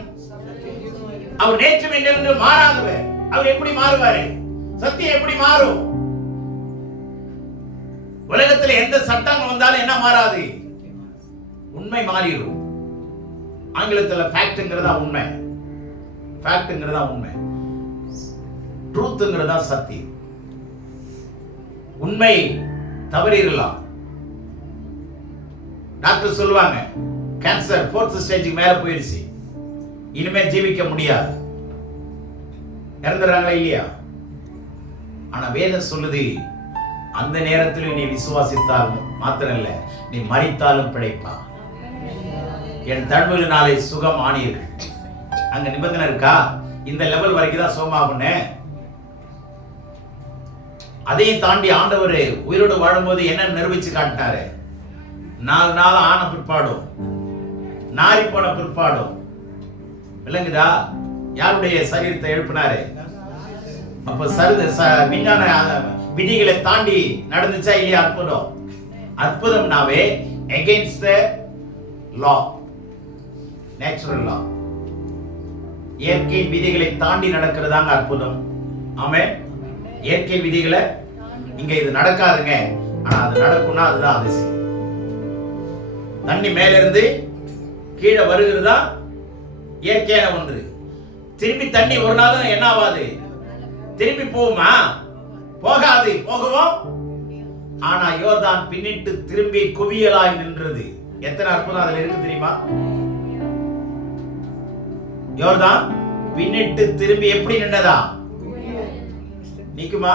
அவர் நேற்று இன்று மாறாதவர். அவர் எப்படி மாறுவாரு? சத்தியம் எப்படி மாறும்? உலகத்தில் எந்த சட்டங்கள் வந்தாலும் என்ன மாறாது? உண்மை மாறிடும். ஆங்கிலத்தில் ஃபேக்ட்ங்கிறதா உண்மை, ஃபேக்ட்ங்கிறதா உண்மை, ட்ரூத்ங்கிறதா சத்தியம். உண்மை தவறிடலாம். டாக்டர் சொல்லுவாங்க கேன்சர் 4th ஸ்டேஜுக்கு மேல போயிடுச்சு, இனிமே ஜீவிக்க முடியாது, இறந்துறாங்களா இல்லையா? ஆனா வேதம் சொல்லுது, அந்த நேரத்தில் நீ விசுவாசித்தாலும் மாத்திரம் இல்ல, நீ மரித்தாலும் பிழைப்பா. என் தழுவலினாலே சுகம் ஆனீர்கள். அங்க நிபந்தனை இருக்கா? இந்த லெவல் வரைக்கும் தான் சுகமாகுன்னு. அதையும் தாண்டி ஆண்டவர் உயிரோடு வாழும்போது என்ன நிரூபிச்சு காட்டினாரு? 4 நாள் ஆன பிற்பாடும் நாரி போன பிற்பாடும் விளங்குதா? யாருடைய சரீரத்தை எழுப்பினாரு? அப்ப விஞ்ஞான விதிகளை தாண்டி நடந்துச்சா இல்லையா? அற்புதம். அற்புதம்னாவே against the law, natural law, இயற்கை விதிகளை தாண்டி நடக்கிறதாங்க அற்புதம். ஆமென். இயற்கை விதிகளை இங்க இது நடக்காதுங்க, ஆனா அது நடக்கும்னா அதுதான் அதிசயம். தண்ணி மேல இருந்து கீழே வருகிறதா இயற்கையான ஒன்று. திரும்பி தண்ணி ஒரு நாளும் என்ன ஆகாது, திரும்பி போகுமா? போகாது. போகவும் ஆனா யோர்தான் பின்னிட்டு திரும்பி குவியலாய் நின்றது. எத்தனை அற்புதம் அதுல இருக்கு தெரியுமா? யோர்தான் பின்னிட்டு திரும்பி எப்படி நின்றதா? நீக்குமா?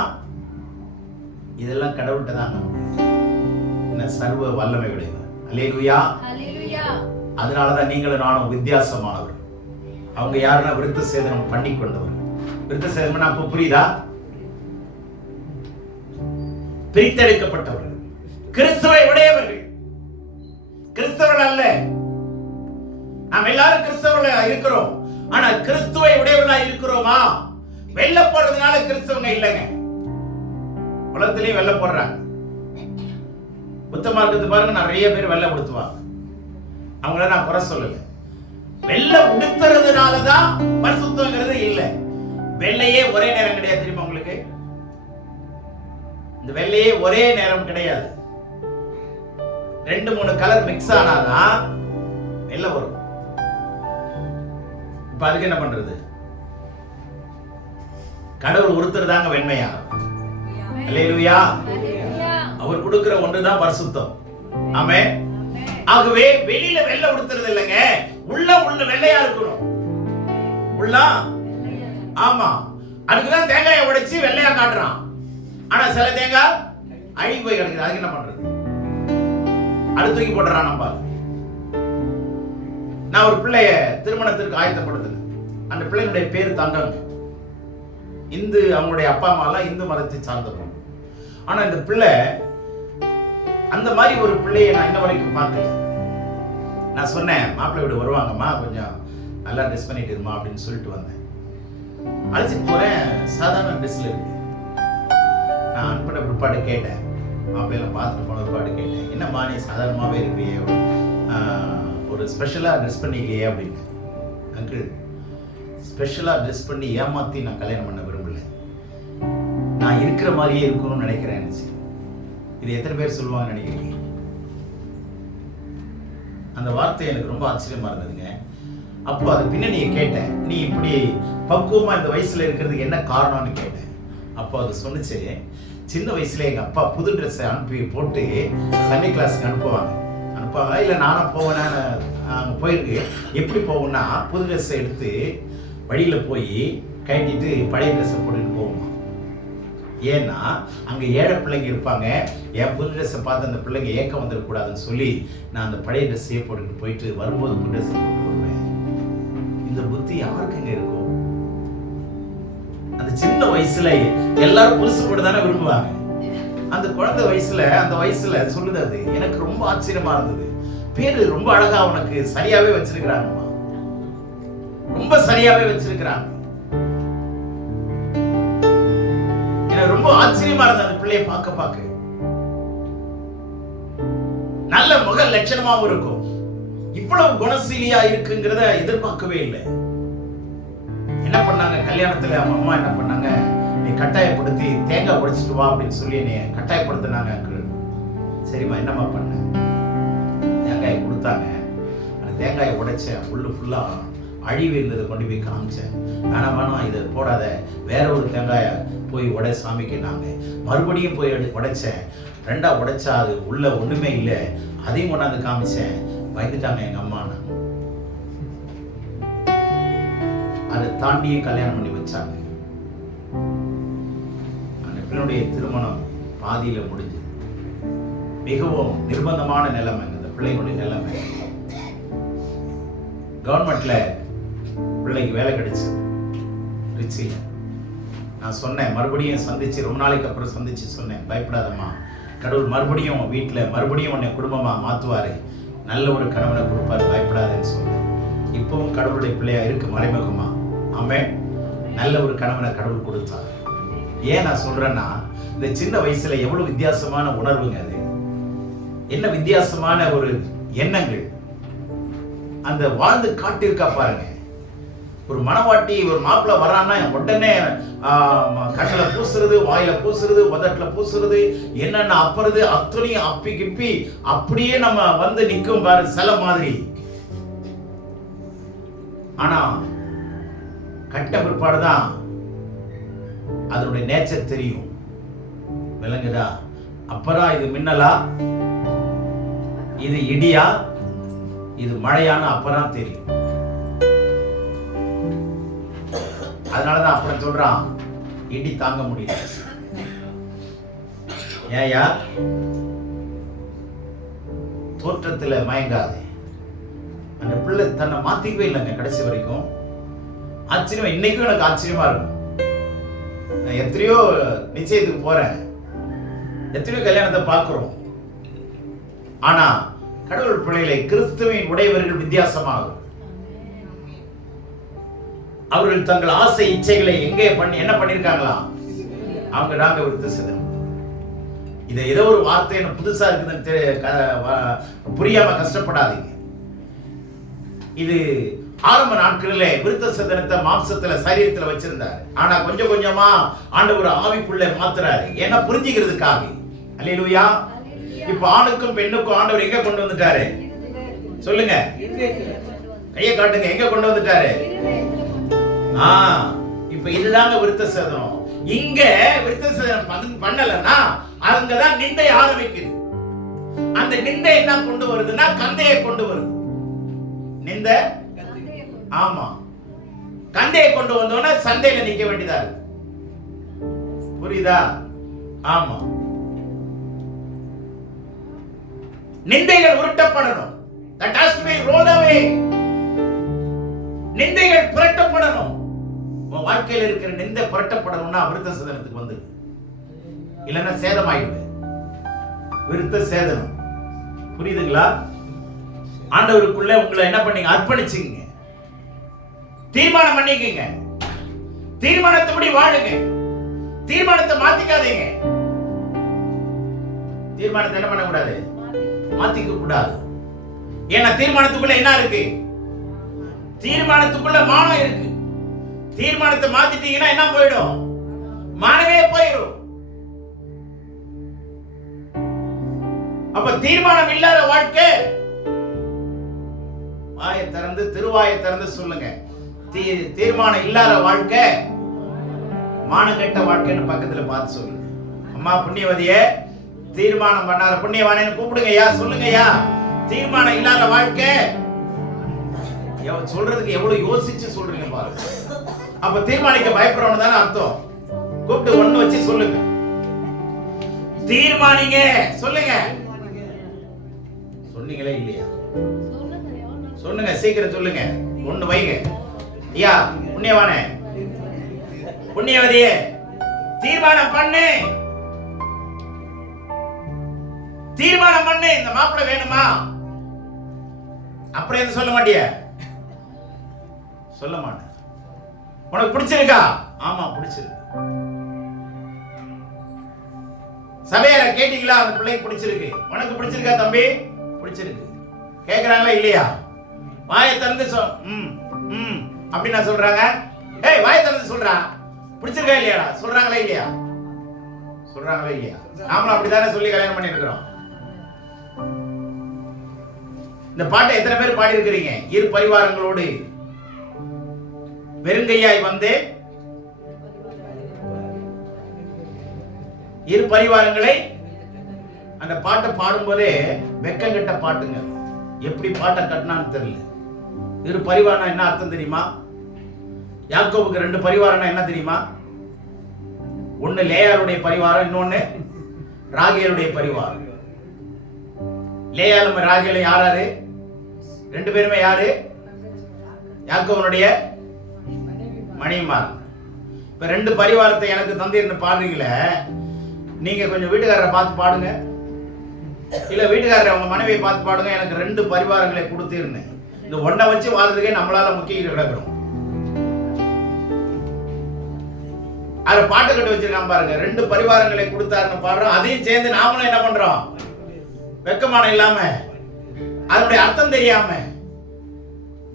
இதெல்லாம் கடவுள்கிட்ட தாங்க. என்ன சர்வ வல்லமை உடையவர். அல்லேலூயா. அதனாலதான் நீங்களும் நானும் வித்தியாசமானவர். அவங்க யாருன்னா விருத்த சேதனம் பண்ணி கொண்டவர். விருத்த சேதனம் அப்ப புரியுதா? பிரித்தெடுக்கப்பட்டவர்கள், கிறிஸ்துவை உடையவர்கள். கிறிஸ்தவர்கள் அல்ல, நாம் எல்லாரும் கிறிஸ்தவர்களா இருக்கிறோம். ஆனா கிறிஸ்துவை உடையவர்களா இருக்கிறோமா? வெள்ள போடுறதுனால கிறிஸ்தவங்க இல்லைங்க. உலகத்திலேயே வெள்ள போடுறாங்க. புத்த மார்க்கத்தை பாருங்க, நிறைய பேர் வெள்ள உடுத்துவாங்க. அவங்கள நான் குறை சொல்லல. வெள்ள உடுத்துறதுனாலதான் பரிசுத்தங்கிறது இல்லை. வெள்ளையே ஒரே நேரம் கிடையாது தெரியுமா உங்களுக்கு? இந்த வெள்ளையே ஒரே நேரம் கிடையாது. 2-3 கலர் மிக்ஸ் ஆனாதான் வெள்ளை வரும். இப்ப அதுக்கு என்ன பண்றது? கடவுள் ஒருத்தர் தாங்க வெண்மையா. அல்லேலூயா. அவர் கொடுக்கிற ஒன்றுதான் பரிசுத்தம். ஆமென். ஆகவே வெளியில வெள்ளை உடுத்துறது இல்லைங்க, உள்ள வெள்ளையா இருக்கணும். உள்ள ஆமா. அதுக்குதான் தேங்காயை உடைச்சு வெள்ளையா காட்டுறான். ஆனா சில தேங்காய் அழுகி போய் கிடக்குது. அதுக்கு என்ன பண்றது? அடுத்து தூக்கி போடுறான். நம்ம நான் ஒரு பிள்ளைய திருமணத்திற்கு ஆயத்தப்படுத்தினேன். அந்த பிள்ளைகளுடைய பேர் தங்கம். இந்து, அவங்களுடைய அப்பா அம்மா எல்லாம் இந்து மதத்தை சார்ந்தவங்க. ஆனா இந்த பிள்ளை அந்த மாதிரி ஒரு பிள்ளையை நான் இன்ன வரைக்கும் பார்க்கல. நான் சொன்னேன், மாப்பிள்ளை வீடு வருவாங்கம்மா, கொஞ்சம் நல்லா ட்ரெஸ் பண்ணிட்டு இருமா அப்படின்னு சொல்லிட்டு வந்தேன். அழைச்சிட்டு போறேன், சாதாரண ட்ரெஸ்ல இருக்கு. நான் அனுப்பின பிற்பாடு கேட்டேன், மாப்பிள்ளையெல்லாம் பார்த்துட்டு போன பிற்பாடு கேட்டேன், என்னம்மா நீ சாதாரணமாகவே இருப்பியே, ஒரு ஸ்பெஷலாக ட்ரெஸ் பண்ணிக்கலையே அப்படின்னு. அங்கிள், ஸ்பெஷலாக ட்ரெஸ் பண்ணி ஏமாற்றி நான் கல்யாணம் பண்ண விரும்பல. நான் இருக்கிற மாதிரியே இருக்கணும்னு நினைக்கிறேன். இது எத்தனை பேர் சொல்லுவாங்கன்னு நினைக்கிறீங்க? அந்த வார்த்தை எனக்கு ரொம்ப ஆச்சரியமா இருந்ததுங்க. அப்போ அது பின்னணியை கேட்டேன், நீ இப்படி பக்குவமா இந்த வயசுல இருக்கிறதுக்கு என்ன காரணம்னு கேட்டேன். அப்போ அது சொன்னிச்சு, சின்ன வயசுல எங்க அப்பா புது ட்ரெஸ்ஸை அனுப்பி போட்டு சண்டே கிளாஸுக்கு அனுப்புவாங்க. இல்லை நானும் போவேன்னா அங்கே போயிருக்கு. எப்படி போவோம்னா, புது ட்ரெஸ்ஸை எடுத்து வழியில் போய் கட்டிட்டு பழைய ட்ரெஸ்ஸை போட்டுட்டு போவோமா. ஏன்னா அங்கே ஏழை பிள்ளைங்க இருப்பாங்க, என் புது ட்ரெஸ்ஸை பார்த்து அந்த பிள்ளைங்க ஏக்கம் வந்துடக்கூடாதுன்னு சொல்லி நான் அந்த பழைய ட்ரெஸ்ஸையே போட்டுட்டு போயிட்டு வரும்போது புது ட்ரெஸ்ஸை போட்டு வருவேன். இந்த புத்தி யாருக்குங்க இருக்கும்? அந்த சின்ன வயசுல எல்லாரும் புதுசு போட்டு தானே விரும்புவாங்க. அந்த குழந்தை வயசுல, அந்த வயசுல சொல்லுது. அது எனக்கு ரொம்ப ஆச்சரியமா இருந்தது. பேரு ரொம்ப அழகா உனக்கு சரியாவே வச்சிருக்கிறாங்கம்மா, ரொம்ப சரியாவே வச்சிருக்கிறாங்க. எனக்கு ரொம்ப ஆச்சரியமா இருந்தது அந்த பிள்ளையை பார்க்க. நல்ல முக லட்சணமாவும் இருக்கும். இவ்வளவு குணசீலியா இருக்குங்கிறத எதிர்பார்க்கவே இல்லை. என்ன பண்ணாங்க, கல்யாணத்துல அவங்க அம்மா என்ன பண்ணாங்க, நீ கட்டாயப்படுத்தி தேங்காய் உடைச்சிட்டு வா அப்படின்னு சொல்லி என்னை கட்டாயப்படுத்தினாங்க. சரிம்மா, என்னம்மா பண்ண? தேங்காயை கொடுத்தாங்க. அந்த தேங்காயை உடைச்சேன். உள்ளு ஃபுல்லா அழிவு இருந்ததை கொண்டு போய் காமிச்சேன். வேணாம் இதை போடாத, வேற ஒரு தேங்காயை போய் உடை சாமிக்கினாங்க. மறுபடியும் போய் உடைச்சேன். 2ஆ உடைச்சா அது உள்ள ஒண்ணுமே இல்லை. அதையும் கொண்டாந்து காமிச்சேன். பயந்துட்டாங்க எங்க அம்மா. அதை தாண்டியே கல்யாணம் பண்ணி வச்சாங்க. அந்த பிள்ளையுடைய திருமணம் பாதியில முடிஞ்சது. மிகவும் நிர்பந்தமான நிலைமை அந்த பிள்ளைகளுடைய நிலைமை. கவர்மெண்ட்ல பிள்ளைக்கு வேலை கிடைச்சது ரிச்சியில். நான் சொன்னேன், மறுபடியும் சந்திச்சு ரொம்ப நாளைக்கு அப்புறம் சந்திச்சு சொன்னேன், பயப்படாதம்மா, கடவுள் மறுபடியும் வீட்டில் மறுபடியும் உன்னை குடும்பமாக மாற்றுவார், நல்ல ஒரு கணவனை கொடுப்பாரு, பயப்படாதுன்னு சொன்னேன். இப்பவும் கடவுளுடைய பிள்ளையா இருக்கு மறைமுகமா. ஆமென். நல்ல ஒரு கணவனை கடவுள் கொடுத்தார். ஏன் நான் சொல்றேன்னா, இந்த சின்ன வயசுல எவ்வளவு வித்தியாசமான உணர்வுங்க அது, என்ன வித்தியாசமான ஒரு எண்ணங்கள் அந்த வாழ்ந்து காட்டியிருக்கா பாருங்க. ஒரு மனவாட்டி ஒரு மாப்பிள்ளை வரான்னா உடனே கண்ணில் பூசுறது, வாயில பூசுறது, உதட்டுல பூசுறது, என்னென்ன அப்புறது அத்தனையும் அப்பி கிப்பி அப்படியே நம்ம வந்து நிற்கும் பாரு சில மாதிரி. ஆனா கட்ட பிற்பாடுதான் அதனுடைய நேச்சர் தெரியும், விளங்குதா? அப்பதான் இது மின்னலா, இது இடியா, இது மழையான அப்பதான் தெரியும். அதனாலதான் அப்புறம் சொல்றான், இடி தாங்க முடியல. ஏயா தோற்றத்துல மயங்காதே. அந்த பிள்ளை தன்னை மாத்திக்கவே இல்லைங்க கடைசி வரைக்கும். ஆச்சரியம், இன்னைக்கும் எனக்கு ஆச்சரியமா இருக்கும். நான் எத்தனையோ நிச்சயத்துக்கு போறேன், எத்தனையோ கல்யாணத்தை பார்க்கிறோம். ஆனா கடவுள் பிள்ளைகளை கிறிஸ்துவின் உடையவர்கள் வித்தியாசமாகும். அவர்கள் தங்கள் ஆசை இச்சைகளை எங்கே என்ன பண்ணிருக்காங்களா, அவங்க நாங்க விருத்த சேதனம். இதை ஏதோ ஒரு வார்த்தை எனக்கு புதுசா இருக்குதுன்னு புரியாம கஷ்டப்படாதீங்க. இது ஆரம்ப நாட்களிலே விருத்த சேதனத்தை மாம்சத்துல சரீரத்துல வச்சிருந்தாரு. ஆனா கொஞ்சம் கொஞ்சமா ஆண்டவர் ஆவிக்குள்ள மாத்துறாரு, ஏன்னா புரிஞ்சுக்கிறதுக்காக. அல்லேலூயா. இப்ப ஆணுக்கும் பெண்ணுக்கும் ஆண்டவர் எங்க கொண்டு வந்துட்டாரு சொல்லுங்க, கையை காட்டுங்க, எங்க கொண்டு வந்துட்டாரு? இப்ப இதுதாங்க விருத்த சேதனம். இங்க விருத்த சேதனம் பண்ணலன்னா அங்கதான் நிந்தை ஆரம்பிக்குது. அந்த நிந்தை என்ன கொண்டு வருதுன்னா கந்தையை கொண்டு வருது. நிந்தை, ஆமா, கந்தையை கொண்டு வந்தோன்னா சந்தையில நிக்க வேண்டியதா இருக்கு. புரியுதா? ஆமா, நிந்தைகள் உருட்டப்படணும். That has to be rolled away. நிந்தைகள் புரட்டப்படணும். உன் வாழ்க்கையில் இருக்கிற நிந்தை புரட்டப்படணும்னா விருத்த சேதனத்துக்கு வந்து, இல்லைன்னா சேதமாயிடுது. விருத்த சேதனம் புரியுதுங்களா? ஆண்டவருக்குள்ள உங்களை என்ன பண்ணீங்க? அர்ப்பணிச்சுங்க, தீர்மானம் பண்ணிக்கங்க, தீர்மானத்தபடி வாழுங்க, தீர்மானத்தை மாத்திக்காதீங்க. தீர்மானத்தை என்ன பண்ணக்கூடாது? மாத்திக்க கூடாது. ஏன்னா தீர்மானத்துக்குள்ள என்ன இருக்கு? தீர்மானத்துக்குள்ள மானம் இருக்கு. தீர்மானத்தை மாத்திட்டீங்கன்னா என்ன போயிடும்? மானமே போயிடும். அப்ப தீர்மானம் இல்லாத வாழ்க்கை, வாயை திறந்து திருவாயை திறந்து சொல்லுங்க, தீர்மானம் இல்லாத வாழ்க்கை மானகெட்ட வாழ்க்கைன்னு பக்கத்துல பார்த்து சொல்லுங்க. அம்மா புண்ணியவதியே, தீர்மானம் பண்ணாத புண்ணியவானேன்னு கூப்பிடுங்க ஐயா, சொல்லுங்க ஐயா. தீர்மானம் இல்லாத வாழ்க்கை சொல்றதுக்கு எவ்வளவு யோசிச்சு சொல்றீங்க பாருங்க. அப்ப தீர்மானிக்க பயப்படுறவனு தானே அர்த்தம். கூப்பிட்டு ஒண்ணு வச்சு சொல்லுங்க, தீர்மானிங்க சொல்லுங்க. சொன்னீங்களே இல்லையா? சொல்லுங்க, சீக்கிரம் சொல்லுங்க, ஒண்ணு வைங்க. ஐயா புண்ணியவானே, புண்ணியவதியே, தீர்மானம் பண்ணு, தீர்மானம் பண்ணு. இந்த மாப்பிள்ளை வேணுமா? அப்புறம் எதுவும் சொல்ல மாட்டிய? சொல்ல மாட்டேன். உனக்கு பிடிச்சிருக்கா? ஆமா பிடிச்சிருக்கு. சபையார கேட்டீங்களா? அந்த பிள்ளைக்கு பிடிச்சிருக்கு. உனக்கு பிடிச்சிருக்கா தம்பி? பிடிச்சிருக்கு. கேக்குறாங்களா இல்லையா? வாயை திறந்து அப்படி நான் சொல்றாங்க. ஏய் வாயை திறந்து சொல்றா, பிடிச்சிருக்கா இல்லையாடா? சொல்றாங்களா இல்லையா? சொல்றாங்களா இல்லையா? நாமளும் அப்படித்தானே சொல்லி கல்யாணம் பண்ணி இருக்கிறோம். இந்த பாட்டை எத்தனை பேர் பாடி இருக்கிறீங்க? இரு பரிவாரங்களோடு வெறுங்கையாய் வந்து, இரு பரிவாரங்களை அந்த பாட்டை பாடும்போதே வெக்கங்கட்ட பாட்டுங்க. எப்படி பாட்டை கட்டினான்னு தெரியல. இரு பரிவாரம்னா என்ன அர்த்தம் தெரியுமா? யாக்கோபுக்கு 2 பரிவாரம்னா என்ன தெரியுமா? ஒன்னு லேயாளுடைய பரிவாரம், இன்னொன்னு ராகேலுடைய பரிவாரம். லேயாலும் ராகேலும் யாராரு? 2 பேருமே யாரு? யாக்கோபனுடைய மணிமார். இப்ப 2 பரிவாரத்தை எனக்கு தந்தீர்னு பாடுறீங்களே, நீங்க கொஞ்சம் வீட்டுக்காரரை பார்த்து பாடுங்க, இல்ல வீட்டுக்காரரை அவங்க மனைவியை பார்த்து பாடுங்க. எனக்கு 2 பரிவாரங்களை கொடுத்தீர்னு. இந்த ஒன்றை வச்சு வாழ்றதுக்கே நம்மளால முக்கிய கிடக்கிறோம். அதை பாட்டு கட்டு வச்சிருக்கான் பாருங்க. 2 பரிவாரங்களை கொடுத்தாருன்னு பாடுறோம். அதையும் சேர்ந்து நாமளும் என்ன பண்றோம்? வெக்கமான இல்லாம, அதனுடைய அர்த்தம் தெரியாம,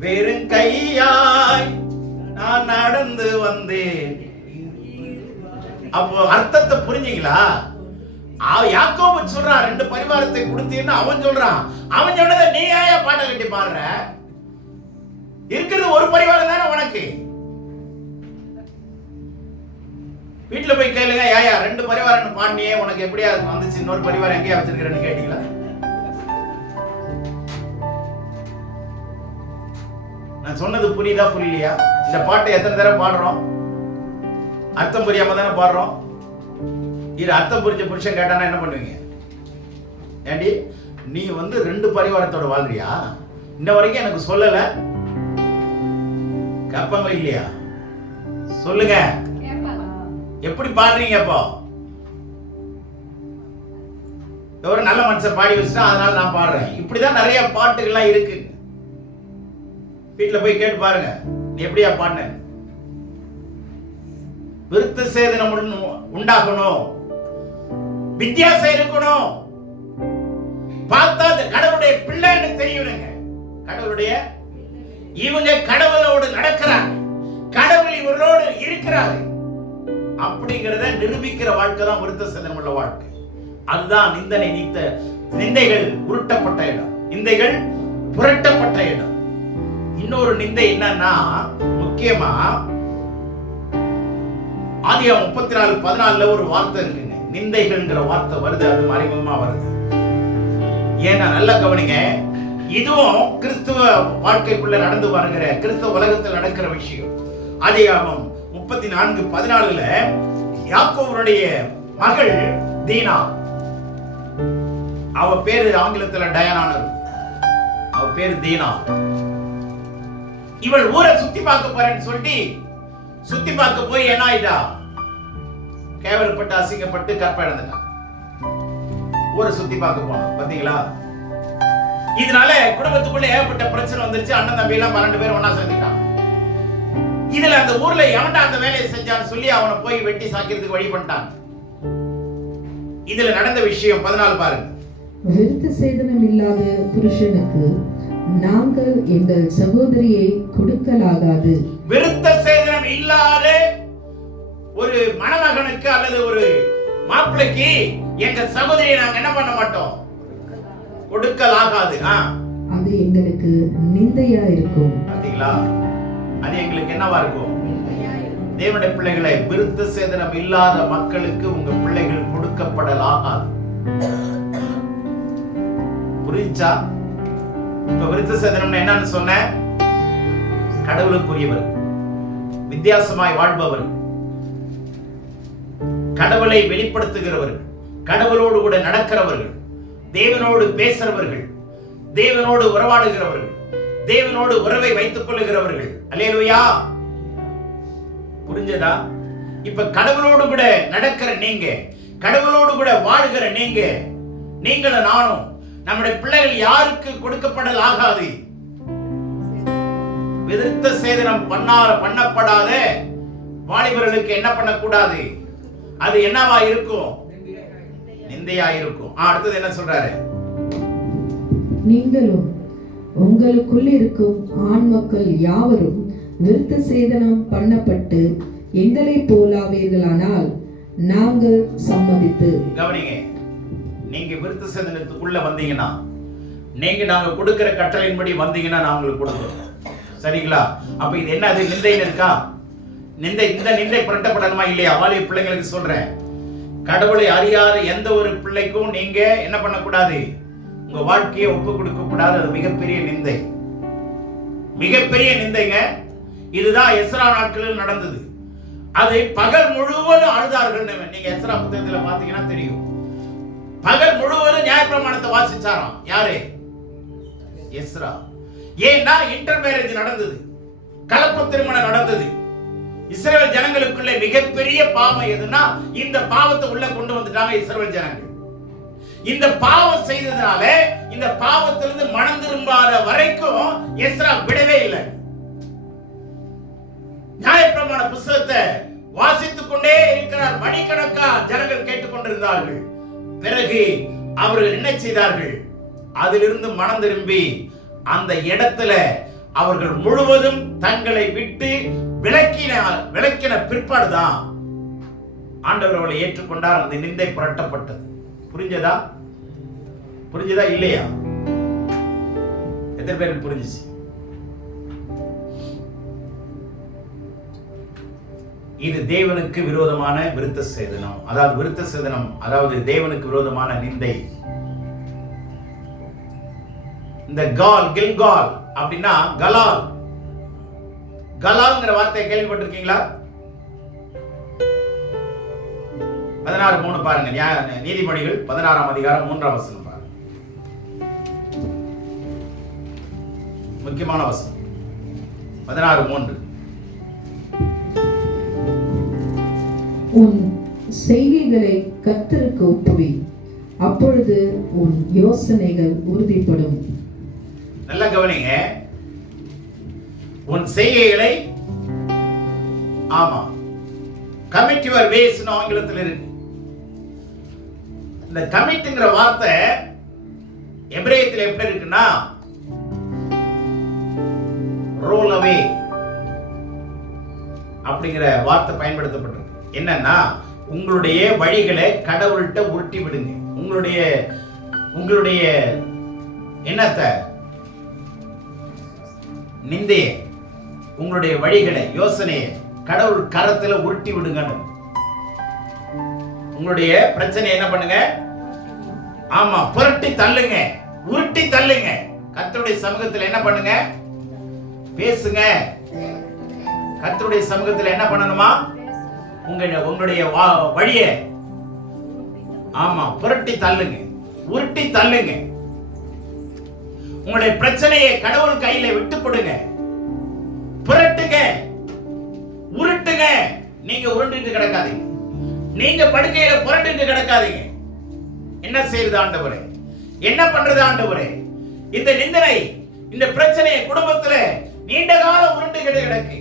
வெறும் கையாய் நான் நடந்து வந்தேன். அப்போ அர்த்தத்தை புரிஞ்சீங்களா? யாக்கோபு சொல்றான் 2 பரிவாரத்தை கொடுத்தீன்னு அவன் சொல்றான். அவன் சொன்னதை நீ ஏன் பாட்டை கட்டி பாடுற? இருக்கிறது ஒரு பரிவாரம் தானே உனக்கு. வீட்டுல போய் கேளுங்க, ஏயா 2 பரிவாரம் பாண்டியே உனக்கு எப்படியா வந்துச்சு? இன்னொரு பரிவாரம் எங்கேயா வச்சிருக்கிறேன்னு கேட்டீங்களா? நான் சொன்னது புரியுதா புரியலையா? இந்த பாட்டை எத்தனை தடவை பாடுறோம்? அர்த்தம் புரியாம தானே பாடுறோம். இது அர்த்தம் புரிஞ்ச புருஷன் கேட்டானா என்ன பண்ணுவீங்க? ஏண்டி நீ 2 பரிவாரத்தோட வாழ்றியா? இன்ன வரைக்கும் எனக்கு சொல்லல. கேட்பாங்களா இல்லையா? சொல்லுங்க, எப்படி பாடுறீங்க? அப்போ ஒரு நல்ல மனுஷன் பாடி வச்சுட்டா அதனால நான் பாடுறேன். இப்படிதான் நிறைய பாட்டுகள்லாம் இருக்கு. வீட்டுல போய் கேட்டு பாருங்க, நீ எப்படியா பாடின? விருத்த சேதனம் உண்டாகணும், வித்தியாசம் இருக்கணும். பார்த்தா கடவுளுடைய பிள்ளைன்னு தெரியணுங்க. கடவுளுடைய இவங்க கடவுளோடு நடக்கிறாங்க, கடவுள் இவர்களோடு இருக்கிறாரு அப்படிங்கிறத நிரூபிக்கிற வாழ்க்கை தான் விருத்த சேதனம் உள்ள வாழ்க்கை. அதுதான் நிந்தனை நீத்த, நிந்தைகள் உருட்டப்பட்ட இடம், நிந்தைகள் புரட்டப்பட்ட இடம். இன்னொரு நிந்தை என்னன்னா, முக்கியமா ஆதியாகமம் 34:14 ஒரு வார்த்தை இருக்குங்க. நிந்தைகள்ங்கிற வார்த்தை வருது, அது மறைமுகமா வருது. ஏன்னா நல்லா கவனிங்க, இதுவும் கிறிஸ்துவ வாழ்க்கைக்குள்ள நடந்து வருகிற, கிறிஸ்துவ உலகத்தில் நடக்கிற விஷயம். ஆதியாகமம் 34:14 யாக்கோபுடைய மகள் தீனா, அவ பேரு ஆங்கிலத்தில் டயானா, அவ பேரு தீனா. இவள் ஊரை சுத்தி பார்க்க போறேன்னு சொல்லி சுத்தி பார்க்க போய் என்ன ஆயிட்டா? கேவலப்பட்டு அசிங்கப்பட்டு கற்ப இழந்துட்டான். ஊரை சுத்தி பார்க்க போனா பாத்தீங்களா? இதனால குடும்பத்துக்குள்ள ஏகப்பட்ட பிரச்சனை வந்துருச்சு. அண்ணன் தம்பி எல்லாம் 12 பேர் ஒன்னா சேர்ந்துட்டான். இதுல அந்த ஊர்ல எவன்டா அந்த வேலையை செஞ்சான்னு சொல்லி அவனை போய் வெட்டி சாக்கிறதுக்கு வழி பண்ணிட்டான். இதுல நடந்த விஷயம் 14 பாருங்க. விருத்த சேதனம் இல்லாத புருஷனுக்கு நாங்கள் எங்கள் சகோதரியை கொடுக்கலாகாது. விருத்த சேதனம் இல்லாத ஒரு மணமகனுக்கு அல்லது ஒரு மாப்பிள்ளைக்கு எங்க சகோதரியை நாங்க என்ன பண்ண மாட்டோம்? கொடுக்கலாகாது. அது எங்களுக்கு நிந்தையா இருக்கும். பாத்தீங்களா? அது எங்களுக்கு என்னவா இருக்கும்? தேவனுடைய பிள்ளைகளை, விருத்த சேதனம் இல்லாத மக்களுக்கு உங்க பிள்ளைகள் கொடுக்கப்படலாகாது. புரிஞ்சா? இப்ப விருத்த சேதனம் என்னன்னு சொன்ன? கடவுளுக்குரியவர், வித்தியாசமாய் வாழ்பவர், கடவுளை வெளிப்படுத்துகிறவர்கள், கடவுளோடு கூட நடக்கிறவர்கள், தேவனோடு பேசுறவர்கள், தேவனோடு உறவாடுகிறவர்கள், தேவனோடு உறவை வைத்துக் கொள்ளுகிறவர்கள். அல்லேலூயா. புரிஞ்சதா? இப்ப கடவுளோடு கூட நடக்கிற நீங்க, கடவுளோடு கூட வாழ்கிற நீங்க, நீங்களும் நானும், நம்முடைய பிள்ளைகள் யாருக்கு கொடுக்கப்படலாகாது? விருத்த சேதனம் பண்ணப்படாத வாலிபர்களுக்கு என்ன பண்ணக்கூடாது? அது என்னவா இருக்கும்? நிந்தையா இருக்கும். அடுத்தது என்ன சொல்றாரு? நீங்களும் உங்களுக்குள் இருக்கும் ஆண் மக்கள் யாவரும் விருத்த சேதனம் பண்ணப்பட்டு எங்களை போலாவீர்களானால் நாங்கள் சம்மதித்து. கவனிங்க, நீங்க விருத்த சேதனத்துக்குள்ள வந்தீங்கன்னா, நீங்க நாங்க கொடுக்கிற கட்டளையின்படி வந்தீங்கன்னா நான் உங்களுக்கு கொடுக்கிறோம். சரிங்களா? அப்ப இது என்ன? அது நிந்தைன்னு இருக்கா? இந்த நிந்தை புரட்டப்படணுமா இல்லையா? வாலிப பிள்ளைங்களுக்கு சொல்றேன், கடவுளை அறியாத எந்த ஒரு பிள்ளைக்கும் நீங்க என்ன பண்ணக்கூடாது? உங்க வாழ்க்கையை ஒப்பு கொடுக்க கூடாது. அது மிகப்பெரிய நிந்தை, மிகப்பெரிய நிந்தைங்க. இதுதான் எஸ்ரா நாட்களில் நடந்தது. அதை பகல் முழுவதும் அழுதார்கள். நீங்க எஸ்ரா புத்தகத்துல பாத்தீங்கன்னா தெரியும். பகல் முழுவதும் நியாயப்பிரமாணத்தை வாசிச்சாராம். யாரு? எஸ்ரா. ஏன்னா இன்டர் மேரேஜ் நடந்தது, கலப்பு திருமணம் நடந்தது. இஸ்ரவேல் ஜனங்களுக்குள்ள மிகப்பெரிய பாவம் எதுனா இந்த பாவத்தை உள்ள கொண்டு வந்துட்டாங்க இஸ்ரவேல் ஜனங்கள். இந்த பாவம் செய்ததுனால இந்த பாவத்திலிருந்து மனம் திரும்பாத வரைக்கும் எஸ்ரா விடவே இல்லை. நியாயப்பிரமாண புத்தகத்தை வாசித்துக் கொண்டே இருக்கிறார். மணிக்கணக்கா ஜனங்கள் கேட்டுக்கொண்டிருந்தார்கள். பிறகு அவர்கள் என்ன செய்தார்கள்? அதிலிருந்து மனம் திரும்பி அந்த இடத்துல அவர்கள் முழுவதும் தங்களை விட்டு விளக்கின பிற்பாடுதான் ஆண்டவர் அவளை ஏற்றுக்கொண்டார். அந்த நிந்தை புரட்டப்பட்டது. புரிஞ்சதா? புரிஞ்சதா இல்லையா? எத்தனை பேருக்கு புரிஞ்சிச்சு? இது தேவனுக்கு விரோதமான விருத்த சேதனம். அதாவது விருத்த சேதனம், அதாவது தேவனுக்கு விரோதமான நிந்தை. இந்த கில்கால் அப்படின்னா கலால். கலால்ங்கிற வார்த்தையை கேள்விப்பட்டிருக்கீங்களா? 16:3 பாருங்க. நீதிமொழிகள் 16ஆம் அதிகாரம் 3ஆம் வசனம் பாருங்க. முக்கியமான வசனம் 16:3. உன் செய்கைகளை கர்த்தருக்கு ஒப்புவி, அப்பொழுது உன் யோசனைகள் உறுதிப்படும். நல்ல கவனிங்க. உன் செய்கைகளை, ஆமா, commit your ways ன்னு ஆங்கிலத்தில் இருக்கு. இந்த கமிட்ங்கிற வார்த்தை எபிரேயத்தில் எப்படி இருக்குன்னா ரோல் அவே அப்படிங்கிற வார்த்தை பயன்படுத்தப்பட்டிருக்கு. என்னன்னா உங்களுடைய வழிகளை கடவுள்கிட்ட உருட்டி விடுங்க. உங்களுடைய என்னத்தை, நிந்தைய, உங்களுடைய வழிகளை, யோசனையை கடவுள் கரத்துல உருட்டி விடுங்க. உங்களுடைய பிரச்சனை என்ன பண்ணுங்க? ஆமா, புரட்டி தள்ளுங்க, உருட்டி தள்ளுங்க. கர்த்தருடைய சமூகத்தில் என்ன பண்ணுங்க? பேசுங்க. கர்த்தருடைய சமூகத்தில் என்ன பண்ணணுமா? உங்களுடைய வழியை, ஆமா, புரட்டி தள்ளுங்க, உருட்டி தள்ளுங்க. உங்களுடைய பிரச்சனையை கடவுள் கையில விட்டு கொடுங்க. புரட்டுங்க, உருட்டுங்க. நீங்க உருண்டிட்டு கிடக்காதீங்க. நீங்க படுக்கையில புரண்டிட்டு கிடக்காதீங்க. என்ன செய்யுது ஆண்டவரே? என்ன பண்றது ஆண்டவரே? இந்த நிந்தனை, இந்த பிரச்சனையை குடும்பத்துல நீண்ட காலம் உருண்டுகிட்டு கிடக்கு,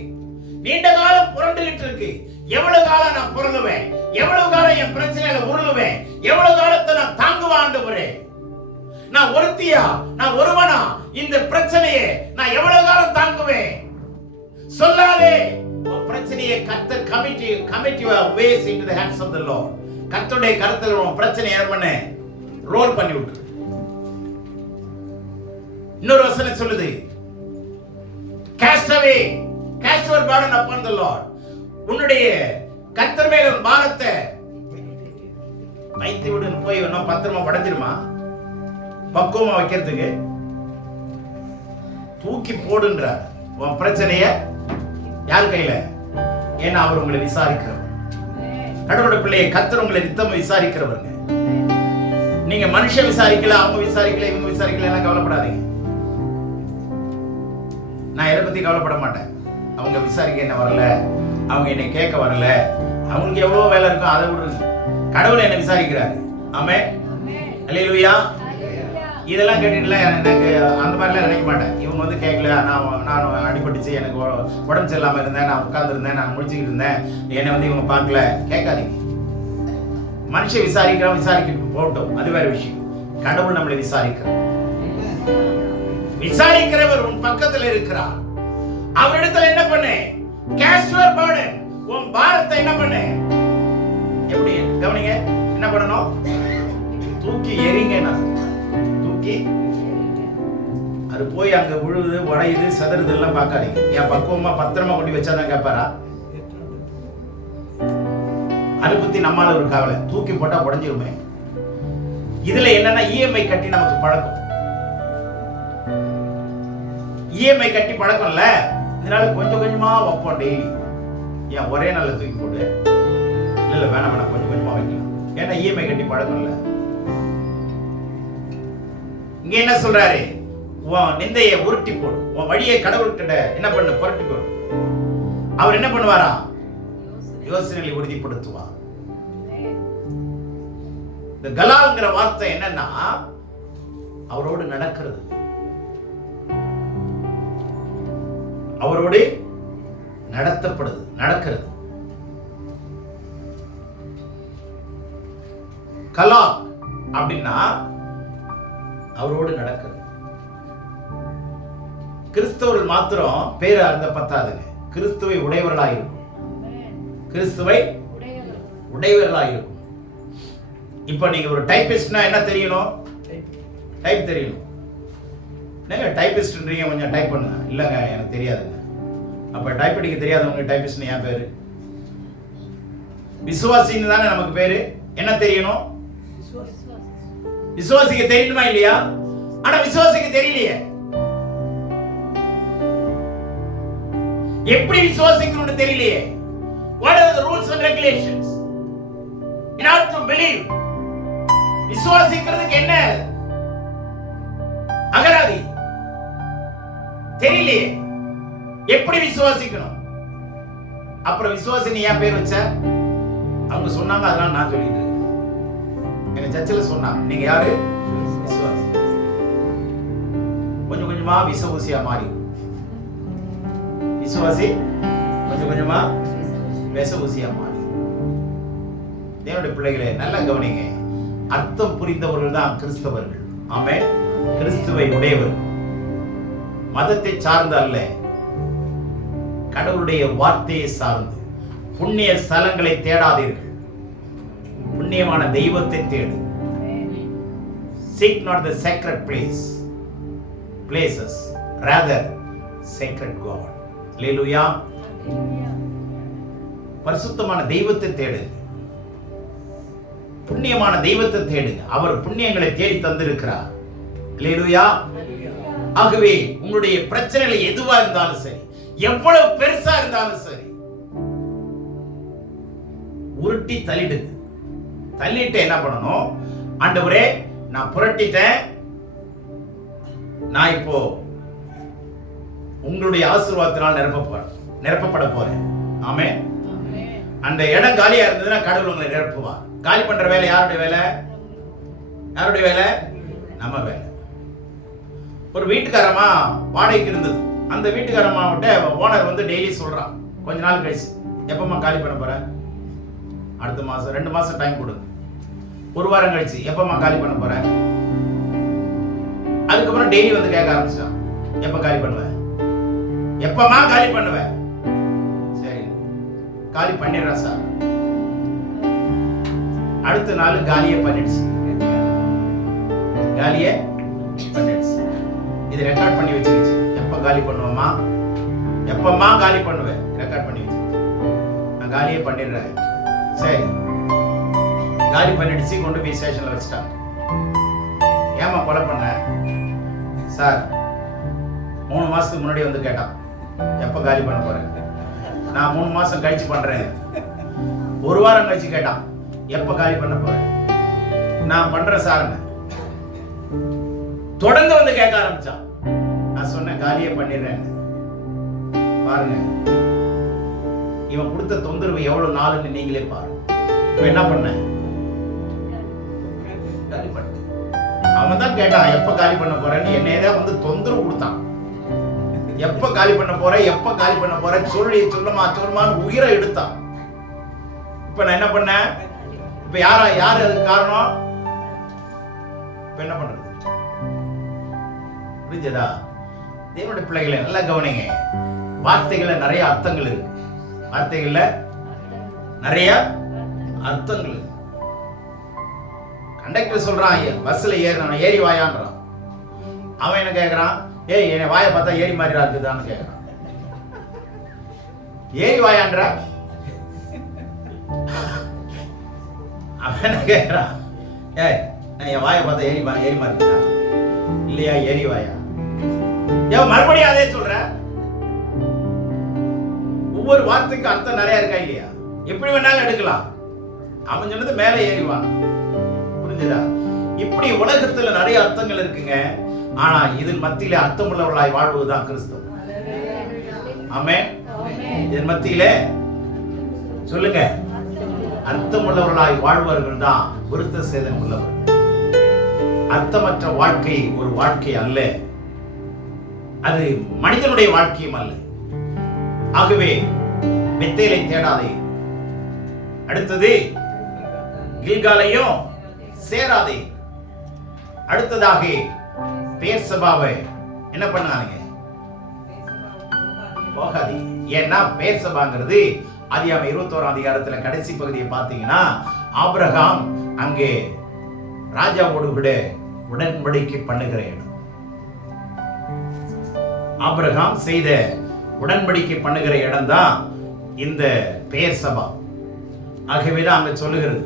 நீண்ட காலம் புரண்டுகிட்டு இருக்கு. எவ்வளவு காலம் நான் புரளுவேன்? எவ்வளவு காலம் என் பிரச்சனையில உருளுவேன்? எவ்வளவு காலத்தை நான் தாங்குவேன் ஆண்டவரே? நான் ஒருத்தியா, நான் ஒருவனா? இந்த பிரச்சனையை நான் எவ்வளவு காலம் தாங்குவேன்? சொல்லாதே. பிரச்சனையை கர்த்தர் commit your ways into the hands of the Lord. கர்த்தருடைய கரத்துல உன் பிரச்சனை என்ன பண்ணு? ரோல் பண்ணி விட்டு. இன்னொரு வசனம் சொல்லுது, cast your burden upon the Lord. உன்னுடைய கர்த்தர் மேல உன் பாரத்தை வைத்து விடுன்னு போய் இன்னும் பத்திரமா படைச்சிருமா? பக்குவமா வைக்கிறதுக்கு தூக்கி போடுன்றார் உன் பிரச்சனைய. யார் கையில? ஏன்னா அவர் உங்களை விசாரிக்கிறவர். கடவுளுடைய பிள்ளையை கர்த்தர் உங்களை நித்தம் விசாரிக்கிறவருங்க. நீங்க மனுஷன் விசாரிக்கல, அவங்க விசாரிக்கல, இவங்க விசாரிக்கல எல்லாம் கவலைப்படாதீங்க. நான் எதை பத்தி கவலைப்பட மாட்டேன். அவங்க விசாரிக்க என்ன வரல, அவங்க என்னை கேட்க வரல, அவங்களுக்கு எவ்வளவு வேலை இருக்கும், அதை விடுங்க. கடவுள் என்ன விசாரிக்கிறாரு. ஆமென், அல்லேலூயா. இதெல்லாம் கேட்டுட்டுல எனக்கு அந்த மாதிரிலாம் நினைக்க மாட்டேன். இவங்க வந்து கேட்கல, நான் அடிபட்டுச்சு, எனக்கு உடம்பு சரியில்லாமல் இருந்தேன், நான் உட்கார்ந்துருந்தேன், நான் முடிச்சுக்கிட்டு இருந்தேன், என்னை வந்து இவங்க பார்க்கல, கேட்காதீங்க. மனுஷன் விசாரிக்கிட்டு போகட்டும், அது வேற விஷயம். கடவுள் நம்மளை விசாரிக்கிறவர் உன் பக்கத்தில் இருக்கிறார். அவரிடத்துல என்ன பண்ணு? cast your burden. உன் பாரத்தை என்ன பண்ணு? எப்படி கவனிங்க, என்ன பண்ணணும்? தூக்கி எறிங்க. தூக்கி அது போய் அங்க விழுது, உடையுது, சதறுது எல்லாம் பார்க்காதீங்க. என் பக்குவமா பத்திரமா கொண்டு வச்சாதான் கேட்பாரா? அதை பத்தி நம்மால ஒரு கவலை. தூக்கி போட்டா உடஞ்சிருமே. இதுல என்னன்னா இஎம்ஐ கட்டி நமக்கு பழக்கம். இஎம்ஐ கட்டி பழக்கம் இல்ல, இதனால கொஞ்சம் கொஞ்சமா வைப்போம் டெய்லி. ஏன் ஒரே நாள்ல தூக்கி போடு? இல்ல வேணாம் வேணாம், கொஞ்சம் கொஞ்சமா வைக்கலாம். ஏன்னா இஎம்ஐ கட்டி பழக்கம் இல்ல. இங்க என்ன சொல்றாரு? உன் நிந்தையை உருட்டி போடு, உன் வழியை கடவுள்கிட்ட என்ன பண்ணு, புரட்டி போடு. அவர் என்ன பண்ணுவாரா? யோசனைகளை உறுதிப்படுத்துவார். இந்த கலால்ங்கிற வார்த்தை என்னன்னா அவரோடு நடக்கிறது, அவரோடு நடத்தப்படுது, நடக்கிறது. கலா அப்படின்னா அவரோடு நடக்கிறது. கிறிஸ்தவர்கள் மாத்திரம் பேரு அறிந்த பத்தாதுங்க, கிறிஸ்துவை உடையவர்களாயிருக்கும். கிறிஸ்துவை உடையவர்களாயிருக்கும். இப்ப நீங்க ஒரு டைபிஸ்ட்னா என்ன தெரியணும்? டைப் தெரியணும். என்னங்க டைபிஸ்ட்ன்றீங்க, கொஞ்சம் டைப் பண்ணுங்க. இல்லைங்க எனக்கு தெரியாதுங்க. அப்ப டைப் அடிக்க தெரியாதவங்க டைபிஸ்ட்னு ஏன் பேரு? விசுவாசின்னு தானே நமக்கு பேரு. என்ன தெரியணும்? விசுவாசிக்க தெரியணுமா இல்லையா? ஆனா விசுவாசிக்க தெரியலையே. எப்படி விசுவாசிக்கணும்னு தெரியலையே. What are the rules and regulations in order to believe? விசுவாசிக்கிறதுக்கு என்ன அகராதி தெரியலையே. எப்படி விசுவாசிக்கணும்? அப்புறம் விசுவாசின்னு ஏன் பேர் வச்ச? அவங்க சொன்னாங்க, அதனால நான் சொல்லிட்டு இருக்கேன். எங்க சர்ச்சில் சொன்னாங்க, நீங்க யாரு? விசுவாசி. கொஞ்சம் கொஞ்சமா விசுவாசியா மாறி, விசுவாசி கொஞ்சம் கொஞ்சமா விசுவாசியா மாறி. தேவனுடைய பிள்ளைகளே நல்லா கவனிங்க. அர்த்தம் புரிந்தவர்கள் தான் கிறிஸ்தவர்கள். ஆமென். கிறிஸ்துவை உடையவர்கள், மதத்தை சார்ந்த அல்ல, கடவுளுடைய வார்த்தையை சார்ந்து. புண்ணிய ஸ்தலங்களை தேடாதீர்கள், புண்ணியமான தெய்வத்தை தேடு. Seek not the sacred places, rather sacred God. Hallelujah. பரிசுத்தமான தெய்வத்தை தேடு, புண்ணியமான தெய்வத்தை தேடு. அவர் புண்ணியங்களை தேடி தந்திருக்கிறார். ஹல்லேலூயா. ஆகவே உங்களுடைய பிரச்சனைகள் எதுவா இருந்தாலும் சரி, எவ்வளவு பெருசா இருந்தாலும் சரி, உருட்டி தள்ளிடு. தள்ளிட்டு என்ன பண்ணணும்? ஆண்டவரே நான் புரட்டிட்டேன், நான் இப்போ உங்களுடைய ஆசீர்வாதத்தினால் நிரப்பப்பட போறேன். ஆமென். அந்த இடம் காலியா இருந்ததுன்னா கடவுள் உங்களை நிரப்புவார். காலி பண்ற வேலை யாருடைய வேலை? யாருடைய வேலை? நம்ம வேலை. ஒரு வீட்டுக்காரமா வாடகைக்கு இருந்தது. அந்த வீட்டுக்காரமாவிட்ட ஓனர் வந்து டெய்லி சொல்றான், கொஞ்ச நாள் கழிச்சு, எப்பமா காலி பண்ண போற? அடுத்த மாசம், 2 மாசம் டைம் கொடு. ஒரு வாரம் கழிச்சு, எப்பமா காலி பண்ண போற? அதுக்கப்புறம் டெய்லி வந்து கேட்க ஆரம்பிச்சான், எப்ப காலி பண்ணுவ? எப்பமா காலி பண்ணுவ? சரி காலி பண்ணிடுறேன் சார். அடுத்த நாள் காலியே பண்ணிடுச்சு. காலியே பண்ணிடுச்சு. இது ரெக்கார்ட் பண்ணி வச்சிருச்சு. எப்ப காலி பண்ணுவோமா? எப்பமா காலி பண்ணுவேன்? ரெக்கார்ட் பண்ணி வச்சிருச்சு. நான் காலியே பண்ணிடுறேன். சரி காலி பண்ணிடுச்சு. கொண்டு போய் ஸ்டேஷன்ல வச்சுட்டாங்க. ஏமா கொலை பண்ண? சார் 3 மாசத்துக்கு முன்னாடி வந்து கேட்டான், எப்ப காலி பண்ண போறேன்? நான் 3 மாசம் கழிச்சு பண்றேன். ஒரு வாரம் கழிச்சு கேட்டான், எப்ப காலி பண்ண போறேன்? நான் பண்றேன் சார். தொடர்ந்து வந்து கேட்க ஆரம்பிச்சான். நான் சொன்னேன் காலியே பண்ணிடுறேன். பாருங்க இவன் கொடுத்த தொந்தரவு எவ்வளவு நாளுன்னு நீங்களே பாருங்க. இப்ப என்ன பண்ண? காலி பண்ண. அவன் தான் கேட்டான், எப்ப காலி பண்ண போறேன்னு. என்னையதான் வந்து தொந்தரவு கொடுத்தான். எப்ப காலி பண்ண போற, எப்ப காலி பண்ண போற, சொல்லுமான்னு உயிரை எடுத்தான். இப்ப நான் என்ன பண்ண? இப்ப யாரு அதுக்கு காரணம்? இப்ப என்ன பண்றது? புரிஞ்சதா? தேவனுடைய பிள்ளைகளை நல்லா கவனிங்க. வார்த்தைகள்ல நிறைய அர்த்தங்கள் இருக்கு. வார்த்தைகள்ல நிறைய அர்த்தங்கள் இருக்கு. கண்டக்டர் சொல்றான், பஸ்ல ஏறி வாயான்றான். அவன் என்ன கேட்கறான்? ஏய் என் வாயை பார்த்தா ஏறி மாதிரி இருக்குதான்னு கேட்கறான். ஏறி வாயான்ற அவன் என்ன கேட்கறான்? ஏய் நான் என் வாயை பார்த்தா ஏறி மாறிட்டா இல்லையா? ஏறி வாயா? ஏன் மறுபடியும் அதே சொல்ற? ஒவ்வொரு வார்த்தைக்கு அர்த்தம் நிறைய இருக்கா இல்லையா? எப்படி வேணாலும் எடுக்கலாம். அவன் சொன்னது மேல ஏறிவான். புரிஞ்சுதா? இப்படி உலகத்துல நிறைய அர்த்தங்கள் இருக்குங்க. ஆனா இதன் மத்தியில அர்த்தமுள்ளவர்களாய் வாழ்வதுதான் கிறிஸ்தவம். ஆமென். இதன் மத்தியிலே சொல்லுங்க, அர்த்தமுள்ளவர்களாய் வாழ்வர்கள் தான் விருத்த சேதனம் உள்ளவர்கள். அர்த்தமற்ற வாழ்க்கை ஒரு வாழ்க்கை அல்ல, அது மனிதனுடைய வாழ்க்கையும் அல்ல. ஆகவே பெத்தேலை தேடாதே, அடுத்தது கில்காலையும் சேராதே, அடுத்ததாக பேர்சபாவை என்ன பண்ணாங்க? போகாதே. ஏன்னா பேர்சபாங்கிறது ஆதியாகமம் 21 அதிகாரத்துல கடைசி பகுதியை பார்த்தீங்கன்னா ஆபிரகாம் அங்கே ராஜாவோடு கூட உடன்படிக்கை பண்ணுகிற இடம். ஆபிரகாம் செய்த உடன்படிக்கை பண்ணுகிற இடம் தான் இந்த பேர்சபா. ஆகவேதான் அங்க சொல்லுகிறது,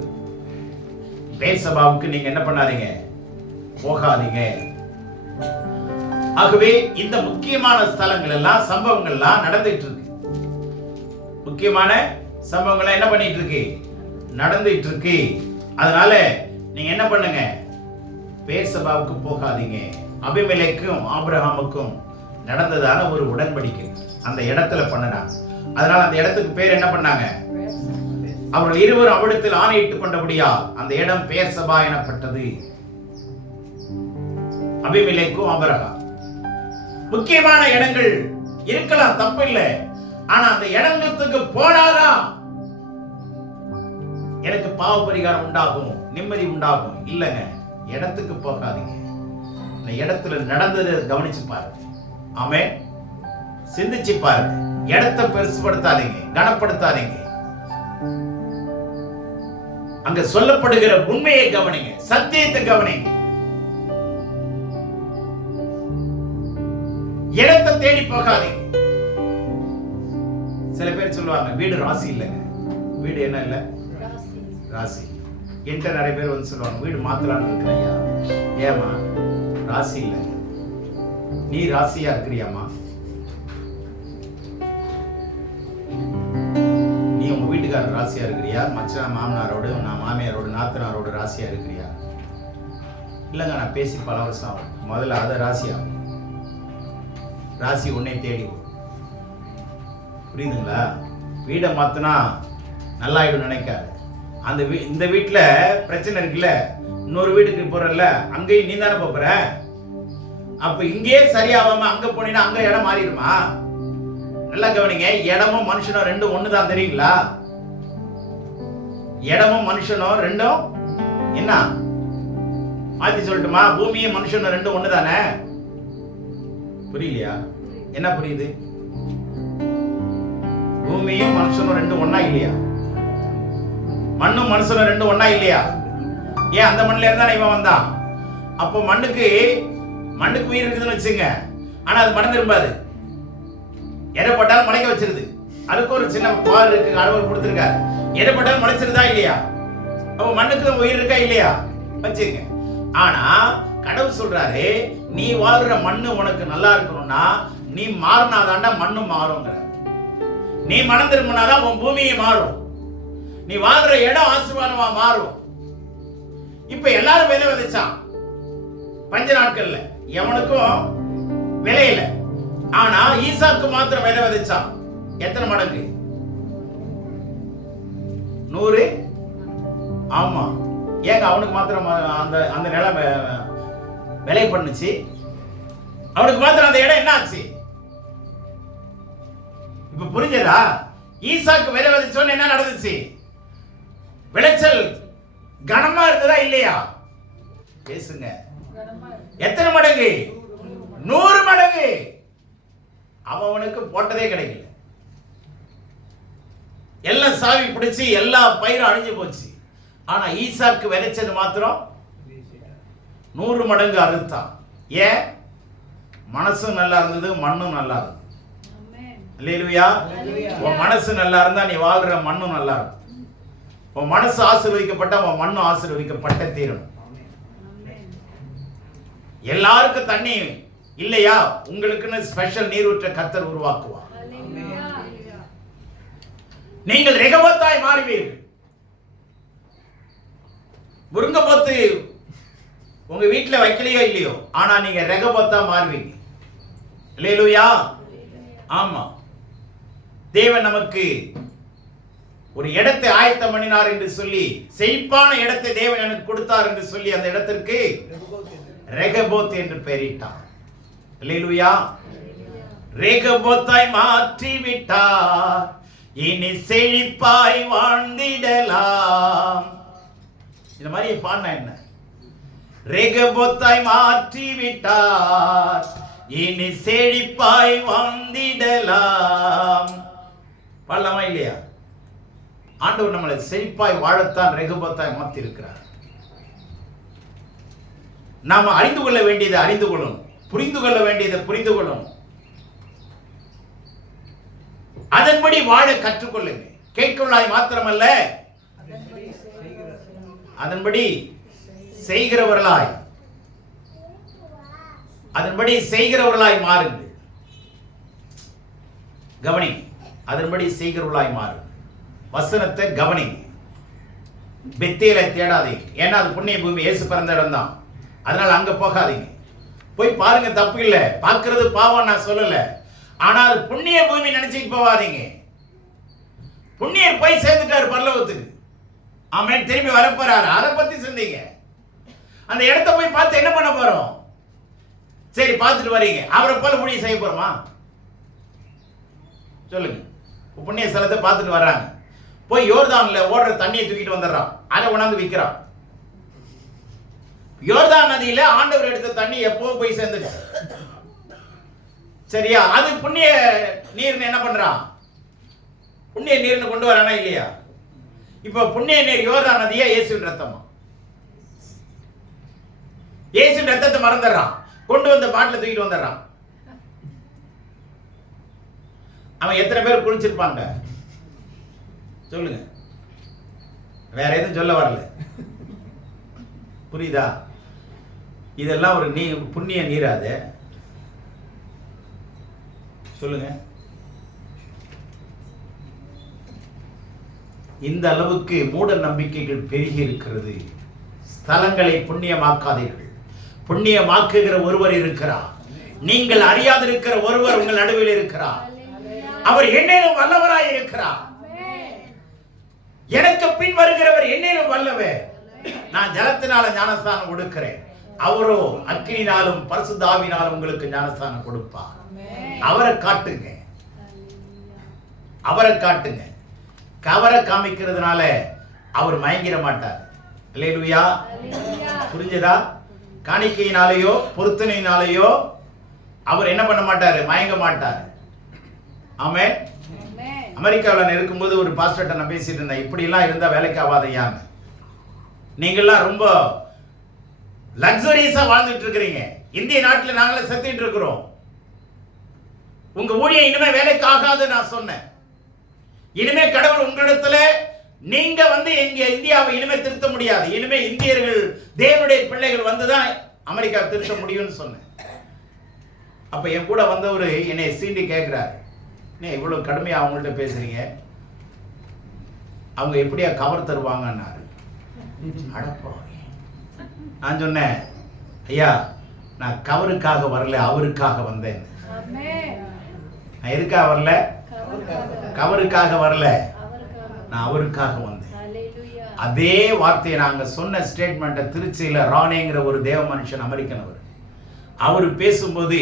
பேர்சபாவுக்கு நீங்க என்ன பண்ணாதீங்க? போகாதீங்க. ஆகவே இந்த முக்கியமான ஸ்தலங்கள் எல்லாம் சம்பவங்கள் எல்லாம் நடந்துட்டு இருக்கு. முக்கியமான சம்பவங்கள் என்ன பண்ணிட்டு இருக்கு? நடந்துட்டு இருக்கு. அதனால நீங்க என்ன பண்ணுங்க? பேர்சபாவுக்கு போகாதீங்க. அபிமெலேக்கும் ஆபிரகாமுக்கும் நடந்ததான ஒரு உடன்படிக்கை அந்த இடத்துல பண்ணனாங்க. அதனால அந்த இடத்துக்கு பேர் என்ன பண்ணாங்க? அவர்கள் இருவரும் அவ்விடத்தில் ஆணையிட்டுக் கொண்டபடியால் அந்த இடம் பேர்சபா எனப்பட்டது. அபிமெலேக்கும் ஆபிரகாம். முக்கியமான இடங்கள் இருக்கலாம், தப்பு இல்லை. ஆனா அந்த இடங்களுக்கு போனாதான் எனக்கு பாவ பரிகாரம் உண்டாகும், நிம்மதி உண்டாகும். இல்லைங்க, இடத்துக்கு போகாதீங்க. அந்த இடத்துல நடந்ததை கவனிச்சு பாருங்க. ஆமென். சிந்திச்சு பாருங்க. இடத்தை பெருசுபடுத்தாதீங்க, கனப்படுத்தாதீங்க. அங்க சொல்லப்படுகிற உண்மையை கவனிங்க, சத்தியத்தை கவனிங்க. இடத்தை தேடி போகாதீங்க. சில பேர் சொல்லுவாங்க வீடு ராசி இல்லைங்க. வீடு என்ன இல்ல? ராசி. என்கிட்ட நிறைய பேர் வந்து சொல்லுவாங்க வீடு மாத்தலான்னு இருக்கிறையா? ஏமா? ராசி இல்லைங்க. நீ ராசியா இருக்கிறியாமா? நீ உங்க வீட்டுக்காரர் ராசியா இருக்கிறியா? மச்சான் மாமனாரோடு, நான் மாமியாரோடு, நாத்தனாரோடு ராசியா இருக்கிறியா? இல்லைங்க, நான் பேசி பல வருஷம் ஆகும். முதல்ல அதை ராசியாகும். ராசி உன்னை தேடி வரும். புரியுதுங்களா? வீடை மாத்தினா நல்லாயிடும் நினைக்காது. அந்த இந்த வீட்டுல பிரச்சனை இருக்குல்ல, இன்னொரு வீட்டுக்கு போறல, அங்கேயும் நீ தானே போற. அப்ப இங்கே சரியாவாம அங்க போனீங்கன்னா அங்க இடம் மாறிடுமா? நல்லா கவனிங்க. இடமும் மனுஷனும் ரெண்டும் ஒண்ணுதான், தெரியுங்களா? இடமும் மனுஷனும் ரெண்டும் என்ன? மாத்தி சொல்லட்டுமா? பூமியும் மனுஷனும் ரெண்டும் ஒண்ணுதானே? புரியலையா? என்ன புரியுது? பூமியும் மனுஷனும் ரெண்டும் ஒண்ணா இல்லையா? மண்ணும் மனுஷனும் ரெண்டும் ஒண்ணா இல்லையா? ஏன் அந்த மண்ணில இருந்தா இவன் வந்தான். அப்போ மண்ணுக்கு உயிர் இருக்குதுன்னு வச்சுங்க. ஆனா அது மண் திரும்பாது. எதை போட்டாலும் முளைக்க வச்சிருது. அதுக்கு ஒரு சின்ன பால் இருக்கு, கடவுள் கொடுத்திருக்காரு. எதை போட்டாலும் முளைச்சிருதா இல்லையா? அப்போ மண்ணுக்கு உயிர் இருக்கா இல்லையா? வச்சுங்க. ஆனா கடவுள் சொல்றாரு, நீ வாழ்ற மண்ணு உனக்கு நல்லா இருக்கணும்னா நீ மாறினாதாண்டா மண்ணு மாறுங்கிற. நீ மனம் திரும்பினாதான் உன் பூமியை மாறும். நீ வாழ்ற இடம் ஆசீர்வாதமா மாறும். இப்ப எல்லாரும் விதை விதைச்சான் பஞ்ச நாட்கள்ல, எவனுக்கும் விளையில. ஆனா ஈசாக்கு மாத்திரம் விதை விதைச்சான். எத்தனை மடங்கு? 100. ஆமா. ஏங்க அவனுக்கு மாத்திரம் அந்த நிலம் விலை பண்ணுச்சு? அவனுக்கு மாத்திரம் அந்த இடம் என்ன ஆச்சு? இப்ப புரிஞ்சதா? ஈசாக்கு விதை விதைச்சோன்னு என்ன நடந்துச்சு? விளைச்சல் கனமா இருந்ததா இல்லையா? பேசுங்க. எத்தனை மடங்கு? 100 மடங்கு. அவனுக்கு போட்டதே கிடைக்கல. எல்லாம் சாவி பிடிச்சு எல்லா பயிரும் அழிஞ்சு போச்சு. ஆனா ஈசாக்கு விதைச்சது மாத்திரம் 100 மடங்கு அறுத்தான். ஏன்? மனசும் நல்லா இருந்தது, மண்ணும் நல்லா இருந்தது. அல்லேலூயா. உன் மனசு நல்லா இருந்தா நீ வாழ்ற மண்ணும் நல்லா இருக்கும். உன் மனசு ஆசீர்வதிக்கப்பட்டா உன் மண்ணும் ஆசீர்வதிக்கப்பட்ட தீரணும். எல்லாருக்கும் தண்ணி இல்லையா, உங்களுக்குன்னு ஸ்பெஷல் நீரூற்ற கர்த்தர் உருவாக்குவார். நீங்கள் ரெகோபோத்தாய் மாறுவீர்கள். முருங்கப்போத்து உங்க வீட்டுல வைக்கலையோ இல்லையோ, ஆனா நீங்க ரெகோபோத்தா மாறுவீங்க. அல்லேலூயா. ஆமா, தேவன் நமக்கு ஒரு இடத்தை ஆயத்தம் பண்ணினார் என்று சொல்லி, செழிப்பான இடத்தை தேவன் எனக்கு கொடுத்தார் என்று சொல்லி அந்த இடத்திற்கு ரெகோபோத் என்று பெயரிட்டார். அல்லேலூயா. ரெகோபோத்தாய் மாற்றி விட்டார், இனி செழிப்பாய் வாழ்ந்திடலாம். இந்த மாதிரி பாடினா என்ன? ரெகோபோத்தாய் மாற்றி விட்டார், இனி செழிப்பாய் வாழ்ந்திடலாம். பாடலாமா இல்லையா? ஆண்டவர் நம்மளை செழிப்பாய் வாழத்தான் ரெகோபோத்தாய் மாற்றி இருக்கிறார். நாம அறிந்து கொள்ள வேண்டியதை அறிந்து கொள்ளணும், புரிந்து கொள்ள வேண்டியதை புரிந்து கொள்ளணும். அதன்படி வாழ கற்றுக்கொள்ளுங்க. கேட்கொள்ளாய் மாத்திரமல்ல, அதன்படி செய்கிறவர்களாய், அதன்படி செய்கிறவர்களாய் மாறுங்கள். கவனி, அதன்படி செய்கிறவர்களாய் மாறுங்கள். வசனத்தை கவனிங்க. பெத்தேலை தேடாதீங்க. ஏன்னா அது புண்ணிய பூமி, இயேசு பிறந்த இடம் தான். அதனால அங்க போகாதீங்க. போய் பாருங்க, தப்பு இல்லை. பார்க்கிறது பாவம் நான் சொல்லல. ஆனா அது புண்ணிய பூமி நினைச்சிட்டு போகாதீங்க. புண்ணியர் போய் சேர்ந்துட்டாரு பரலோகத்துக்கு. ஆமென். திரும்பி வரப்போறாரு. அதை பத்தி சிந்திங்க. அந்த இடத்த போய் பார்த்து என்ன பண்ண போறோம்? சரி, பார்த்துட்டு வரீங்க, அவரை போல புண்ணியம் செய்ய போறோமா? சொல்லுங்க. புண்ணிய ஸ்தலத்தை பார்த்துட்டு வர்றாங்க. போய் யோர்தான்ல ஓடுற தண்ணியை தூக்கிட்டு வந்துடுறான். அதை கொண்டாந்து விற்கிறான். யோர்தான் நதியில ஆண்டவர் எடுத்த தண்ணி எப்போ போய் சேர்ந்துச்சு. சரியா? அது புண்ணிய நீர்னு என்ன பண்றான்? புண்ணிய நீர்னு கொண்டு வரானா இல்லையா? இப்ப புண்ணிய நீர் யோர்தான் நதியா இயேசுவின் ரத்தமா? இயேசுவின் ரத்தத்தை மறந்துடுறான். கொண்டு வந்த பாட்டில தூக்கிட்டு வந்துடுறான். அவன் எத்தனை பேர் குளிச்சிருப்பாங்க சொல்லுங்க. வேற எதுவும் சொல்ல வரல. புரியுதா? இதெல்லாம் ஒரு புண்ணிய நீராது. சொல்லுங்க. இந்த அளவுக்கு மூட நம்பிக்கைகள் பெருகி இருக்கிறது. ஸ்தலங்களை புண்ணியமாக்காதீர்கள். புண்ணியமாக்குகிற ஒருவர் இருக்கிறார். நீங்கள் அறியாதிருக்கிற ஒருவர் உங்கள் நடுவில் இருக்கிறார். அவர் என்னிலும் வல்லவராய் இருக்கிறார். எனக்கு பின் வருகிறவர் என்னிலும் வல்லவர். நான் ஜலத்தினால ஞானஸ்தானம் கொடுக்கிறேன், அவரோ அக்கினினாலும் பரிசுத்த ஆவியினாலும் உங்களுக்கு ஞானஸ்தானம் கொடுப்பார். அவரை காட்டுங்க, அவரை காட்டுங்க. கவரை காமிக்கிறதுனால அவர் மயங்கிட மாட்டார். அல்லேலூயா. புரிஞ்சதா? காணிக்கையினாலேயோ பொருத்தனையினாலேயோ அவர் என்ன பண்ண மாட்டாரு? மயங்க மாட்டார். ஆமென். அமெரிக்காவில் நான் இருக்கும்போது ஒரு பாஸ்டர்ட்ட நான் பேசிட்டு இருந்தேன். இப்படி எல்லாம் இருந்தா வேலைக்கு ஆகாதையாங்க. நீங்கள்லாம் ரொம்ப லக்ஸரியஸா வாழ்ந்துட்டு இருக்கிறீங்க. இந்திய நாட்டில் நாங்களே செத்துட்டு இருக்கிறோம். உங்க ஊழியம் இனிமே வேலைக்கு ஆகாது நான் சொன்னேன். இனிமே கடவுள் உங்களிடத்துல நீங்க எங்க இந்தியாவை இனிமே திருத்த முடியாது. இனிமே இந்தியர்கள் தேவனுடைய பிள்ளைகள் வந்துதான் அமெரிக்கா திருத்த முடியும்னு சொன்னேன். அப்ப என் கூட வந்தவர் என்னை சீண்டி கேட்கிறாரு, இவ்வளவு கடுமையா அவங்கள்ட்ட பேசுறீங்க, அவங்க எப்படியா கவர் தருவாங்கன்னாரு. அடப்பா. நான் சொன்னேன், ஐயா நான் கவருக்காக வரல, அவருக்காக வந்தேன். நான் எதுக்காக வரல? கவருக்காக வரல, நான் அவருக்காக வந்தேன். அதே வார்த்தையை நாங்க சொன்ன ஸ்டேட்மெண்ட்டை திருச்சியில ராணேங்கிற ஒரு தேவ மனுஷன், அமெரிக்கன், அவர் பேசும்போது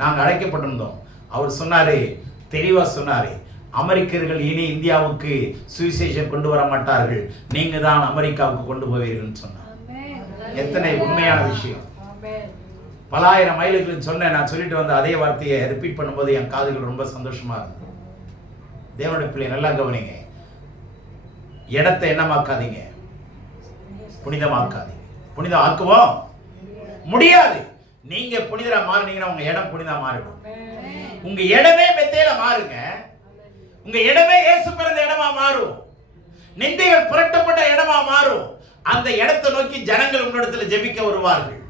நாங்க அழைக்கப்பட்டிருந்தோம். அவர் சொன்னாரு, தெளிவா சொன்னாரு, அமெரிக்கர்கள் இனி இந்தியாவுக்கு சுவிசேஷம் கொண்டு வர மாட்டார்கள், நீங்க தான் அமெரிக்காவுக்கு கொண்டு போவீர்கள் சொன்னார். எத்தனை உண்மையான விஷயம். பல ஆயிரம் மைலுக்கு சொன்னேன். நான் சொல்லிட்டு வந்த அதே வார்த்தையை ரிப்பீட் பண்ணும்போது என் காதுகள் ரொம்ப சந்தோஷமா இருந்தது. தேவனுடைய பிள்ளை நல்லா கவனிங்க. இடத்தை என்னமாக்காதீங்க, புனிதமாக்காதீங்க. புனிதம் ஆக்குவோம் முடியாது. நீங்க புனிதரா மாறினீங்கன்னா உங்க இடம் புனிதா மாறிடும். உங்க இடமே பெத்தேல மாறுங்க. உங்க இடமே இயேசு பிறந்த இடமா மாறும். நிந்தைகள் புரட்டப்பட்ட இடமா மாறும். அந்த இடத்தை நோக்கி ஜனங்கள் உங்களிடத்துல ஜெபிக்க வருவார்கள்.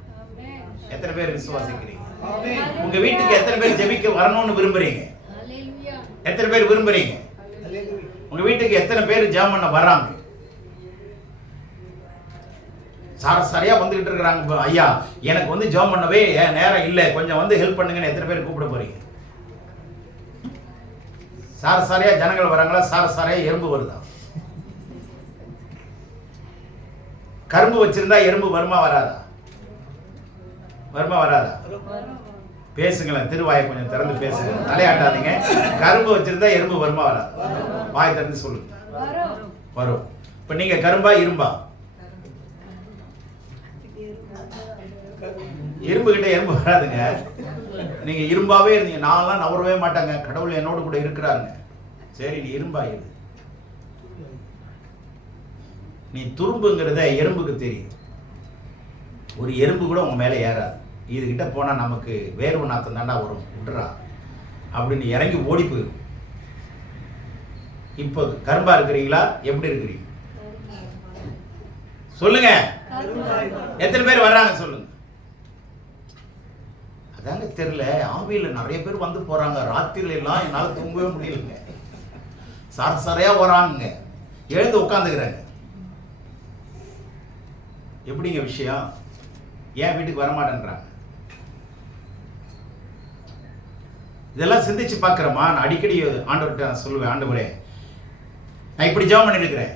எத்தனை பேர் விசுவாசிக்கிறீங்க? உங்க வீட்டுக்கு எத்தனை பேர் ஜெபிக்க வரணும்னு விரும்புறீங்க? எத்தனை பேர் விரும்புறீங்க? உங்க வீட்டுக்கு எத்தனை பேர் ஜெபம் பண்ண வர்றாங்க? சரியா வந்துகிட்டு இருக்கிறாங்க, ஐயா எனக்கு வந்து ஜெபம் பண்ணவே நேரம் இல்லை, கொஞ்சம் வந்து ஹெல்ப் பண்ணுங்கன்னு எத்தனை பேர் கூப்பிட போறீங்க? சரியா ஜனங்கள் வராங்களா? சரியா எறும்பு வருதா? கரும்பு வச்சிருந்தா எறும்பு வருமா வராதா? வருமா வராதா? பேசுங்களேன், திருவாயை கொஞ்சம் திறந்து பேசுங்க, தலையாட்டாதீங்க. கரும்பு வச்சிருந்தா எறும்பு வருமா வராதா? வாய் திறந்து சொல்லுங்க. வரும். இப்ப நீங்க கரும்பா இரும்பா? இரும்பு கிட்ட எறும்பு வராதுங்க. நீங்க இரும்பாவே இருந்தீங்க, நான்லாம் நவரவே மாட்டாங்க, கடவுள் என்னோடு கூட இருக்கிறாருங்க. சரி, நீ இரும்பா இரு. நீ துரும்புங்கிறத எறும்புக்கு தெரியும். ஒரு எறும்பு கூட உங்க மேல ஏறாது. இதுகிட்ட போனா நமக்கு வேர்வை நாத்தம் தாண்டா வரும், விட்டுறா அப்படின்னு இறங்கி ஓடி போயிடும். இப்போ கரும்பா இருக்கிறீங்களா? எப்படி இருக்கிறீங்க சொல்லுங்க. எத்தனை பேர் வர்றாங்க சொல்லுங்க. அதாங்க தெரியல, ஆவியில நிறைய பேர் வந்து போறாங்க. ராத்திரில எல்லாம் என்னால தூங்கவே முடியலங்க, சரியா வராங்க, எழுந்து உட்காந்துக்கிறாங்க. எப்படிங்க விஷயம்? ஏன் வீட்டுக்கு வரமாட்டேன்றாங்க? இதெல்லாம் சிந்திச்சு பார்க்கிறோமா? நான் அடிக்கடி ஆண்டவர்கிட்ட நான் சொல்லுவேன், ஆண்டவரே நான் இப்படி ஜெபம் பண்ணிருக்கிறேன்,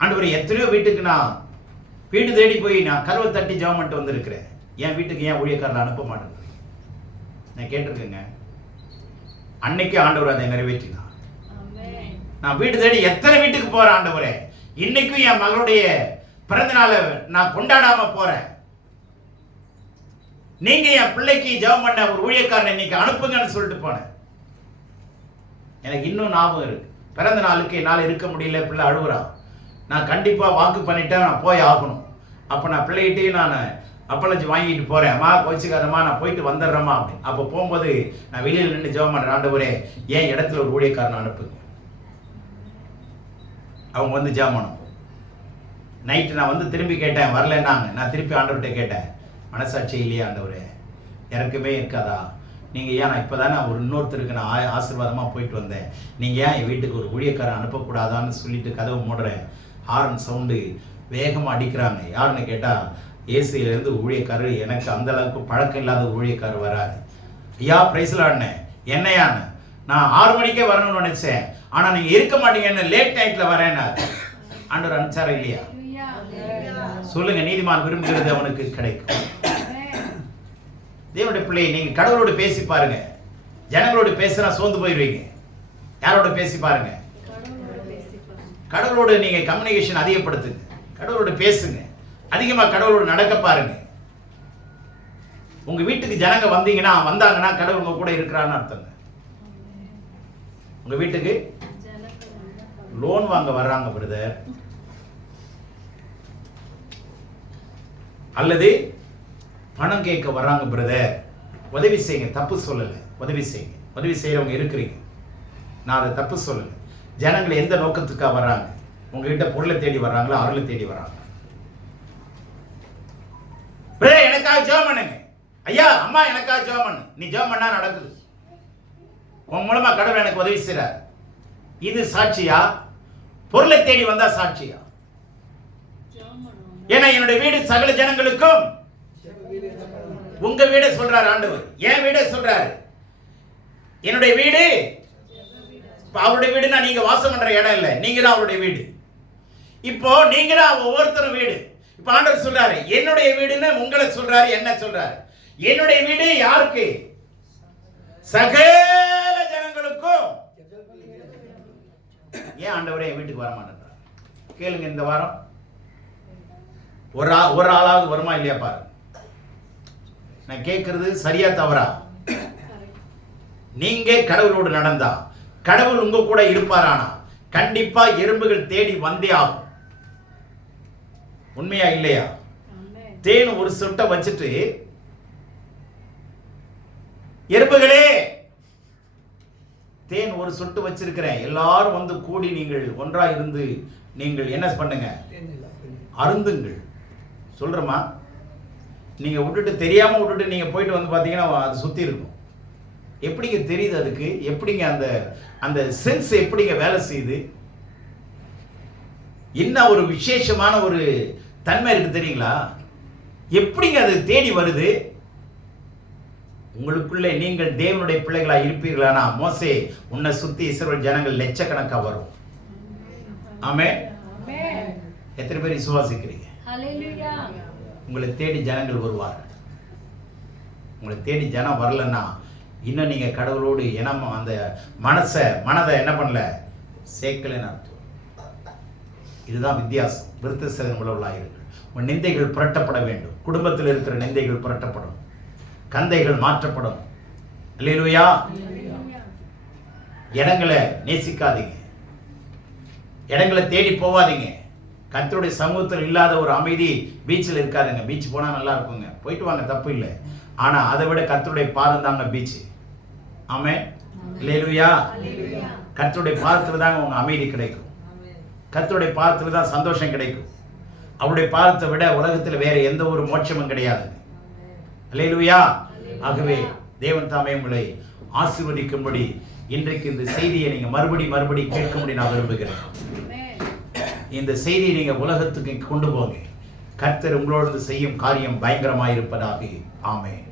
ஆண்டவரே எத்தனையோ வீட்டுக்கு நான் வீடு தேடி போய் நான் கதவை தட்டி ஜெபம் பண்ணிட்டு வந்திருக்கிறேன், என் வீட்டுக்கு ஏன் ஊழியக்காரரை அனுப்ப மாட்டேன்? நான் கேட்டிருக்கேங்க. அன்னைக்கு ஆண்டவர் அதை நிறைவேற்றினார். நான் வீடு தேடி எத்தனை வீட்டுக்கு போறேன் ஆண்டவரே, இன்னைக்கும் என் மகளுடைய பிறந்த நாளை நான் கொண்டாடாம போறேன், நீங்க என் பிள்ளைக்கு ஜெபம் பண்ண ஒரு ஊழியக்காரனை இன்னைக்கு அனுப்புங்கன்னு சொல்லிட்டு போனேன். எனக்கு இன்னும் ஞாபகம் இருக்கு. பிறந்த நாளுக்கு என்னால் இருக்க முடியல, பிள்ளை அழுகுறா, நான் கண்டிப்பா வாக்கு பண்ணிட்டேன், நான் போய் ஆகணும். அப்ப நான் பிள்ளைகிட்டையும் நான் அப்பலஞ்சி வாங்கிட்டு போறேன், அம்மா கோச்சிக்காரம்மா நான் போயிட்டு வந்துடுறேம்மா அப்படின்னு. அப்போ போகும்போது நான் வெளியில் நின்று ஜெபம் பண்றேன், ஆண்டவரே என் இடத்துல ஒரு ஊழியக்காரனை அனுப்புங்க, அவங்க வந்து ஜெபம் பண்ணணும். நைட்டு நான் வந்து திரும்பி கேட்டேன், வரலன்னாங்க. நான் திருப்பி ஆண்டவர்கிட்ட கேட்டேன், மனசாட்சி இல்லையா ஆண்டவரே, இறக்கமே இருக்காதா? நீங்கள் ஏன், நான் இப்போ தானே ஒரு இன்னொருத்தருக்கு நான் ஆசீர்வாதமாக போயிட்டு வந்தேன், நீங்கள் ஏன் என் வீட்டுக்கு ஒரு ஊழியக்காரன் அனுப்பக்கூடாதான்னு சொல்லிட்டு கதவை மூடுறேன். ஹார்ன் சவுண்டு வேகமாக அடிக்கிறாங்க. யாருன்னு கேட்டால் ஏசியிலேருந்து ஊழியக்காரர், எனக்கு அந்த அளவுக்கு பழக்கம் இல்லாத ஊழியக்காரர் வராரு. ஐயா பிரைஸ்லான்னு, என்னையான்னு, நான் 6 மணிக்கே வரணும்னு நினச்சேன், ஆனால் நீங்கள் இருக்க மாட்டீங்கன்னு லேட் நைட்டில் வரேன்னு ஆண்டவர் அனுப்பிச்சாரா இல்லையா? சொல்லுங்க. நீதிமான் விரும்புகிறது அவனுக்கு கிடைக்கும். தேவனுடைய பிள்ளை, நீங்க கடவுளோடு பேசி பாருங்க. ஜனங்களோடு பேசினா சோர்ந்து போயிடுவீங்க. யாரோட பேசி பாருங்க? கடவுளோடு நீங்க கம்யூனிகேஷன் அதிகப்படுத்துங்க, கடவுளோடு பேசுங்க, அதிகமா கடவுளோடு நடக்க பாருங்க. உங்க வீட்டுக்கு ஜனங்க வந்தாங்கன்னா கடவுள் உங்க கூட இருக்கிறான்னு அர்த்தங்க. உங்க வீட்டுக்கு லோன் வாங்க வர்றாங்க பிரதர், அல்லது பணம் கேட்க வர்றாங்க பிரதர், உதவி செய்யுங்க, தப்பு சொல்லலை, உதவி செய்யுங்க. உதவி செய்யறவங்க இருக்கிறீங்க, நான் அதை தப்பு சொல்லலை. ஜனங்களை எந்த நோக்கத்துக்காக வர்றாங்க? உங்ககிட்ட பொருளை தேடி வர்றாங்களா, அருளை தேடி வர்றாங்க? பிரதர் எனக்காக ஜெபம் பண்ணுங்க, ஐயா அம்மா எனக்காக ஜெபம் பண்ணு. நீ ஜெபம் பண்ணா நடக்குது, உன் மூலமா கடவுள் எனக்கு உதவி செய்றார். இது சாட்சியா? பொருளை தேடி வந்தா சாட்சியா? ஏன்னா என்னுடைய வீடு சகல ஜனங்களுக்கும், உங்க வீட சொல்றாரு ஆண்டவர், என் வீட சொல்றாரு. என்னுடைய வீடு அவருடைய வீடுனா நீங்க வாசம் பண்ற இடம் இல்ல, நீங்க தான் அவருடைய வீடு. இப்போ நீங்க தான் ஒவ்வொருத்தரும் வீடு. இப்ப ஆண்டவர் சொல்றாரு என்னுடைய வீடுன்னு உங்களை சொல்றாரு, என்ன சொல்றாரு? என்னுடைய வீடு யாருக்கு? சகல ஜனங்களுக்கும். ஏன் ஆண்டவரே என் வீட்டுக்கு வர மாட்டேன்றார்? கேளுங்க. இந்த வாரம் ஒரு ஆளாவது வருமா இல்லையா பாருங்க. நான் கேட்கறது சரியா தவறா? நீங்க கடவுளோடு நடந்தா, கடவுள் உங்க கூட இருப்பாரானா கண்டிப்பா எறும்புகள் தேடி வந்தே ஆகும். உண்மையா இல்லையா? தேன் ஒரு சொட்டை வச்சுட்டு, எறும்புகளே தேன் ஒரு சொட்டு வச்சிருக்கிறேன், எல்லாரும் வந்து கூடி நீங்கள் ஒன்றா இருந்து நீங்கள் என்ன பண்ணுங்க, அருந்துங்கள். சொல்றமா? நீங்கள் விட்டுட்டு தெரியாமல் விட்டுட்டு நீங்கள் போயிட்டு வந்து பார்த்தீங்கன்னா அது சுற்றி இருக்கும். எப்படிங்க தெரியுது? அதுக்கு எப்படிங்க அந்த அந்த சென்ஸ் எப்படிங்க வேலை செய்யுது? என்ன ஒரு விசேஷமான ஒரு தன்மை இருக்கு தெரியுங்களா? எப்படிங்க அது தேடி வருது? உங்களுக்குள்ளே நீங்கள் தேவனுடைய பிள்ளைகளா இருப்பீர்களானா, மோசே உன்னை சுத்தி இஸ்ரவேல் ஜனங்கள் லட்சக்கணக்கா வரும். ஆமென். எத்தனை பேர் விசுவாசிக்கிறீங்க? உங்களை தேடி ஜனங்கள் வருவார்கள். உங்களை தேடி ஜனம் வரலன்னா இன்னும் நீங்க கடவுளோடு இனம் அந்த மனதை என்ன பண்ணல, சேர்க்கலன்னு அர்த்தம். இதுதான் வித்தியாசம். விருத்தசேதனம் உள்ளவர்களாயிருங்கள். உன் நிந்தைகள் புரட்டப்பட வேண்டும். குடும்பத்தில் இருக்கிற நிந்தைகள் புரட்டப்படும், கந்தைகள் மாற்றப்படும். அல்லேலூயா. இடங்களை நேசிக்காதீங்க, இடங்களை தேடி போவாதீங்க. கர்த்தருடைய சமூகத்தில் இல்லாத ஒரு அமைதி பீச்சில் இருக்காதுங்க. பீச் போனால் நல்லா இருக்குங்க, போயிட்டு வாங்க, தப்பு இல்லை. ஆனால் அதை விட கர்த்தருடைய பாதம் தாங்க பீச்சு. ஆமென். அல்லேலூயா. கர்த்தருடைய பாதத்தில் தாங்க உங்க அமைதி கிடைக்கும். கர்த்தருடைய பாதத்தில் தான் சந்தோஷம் கிடைக்கும். அவருடைய பாதத்தை விட உலகத்தில் வேற எந்த ஒரு மோட்சமும் கிடையாது. அல்லேலூயா. ஆகவே தேவன் தாமே உங்களை ஆசீர்வதிக்கும்படி இன்றைக்கு இந்த செய்தியை நீங்க மறுபடி கேட்கும்படி நான் விரும்புகிறேன். இந்த செய்தியை நீங்க உலகத்துக்கு கொண்டு போங்க. கர்த்தர் உங்களோடு செய்யும் காரியம் பயங்கரமாயிருப்பதாக. ஆமென்.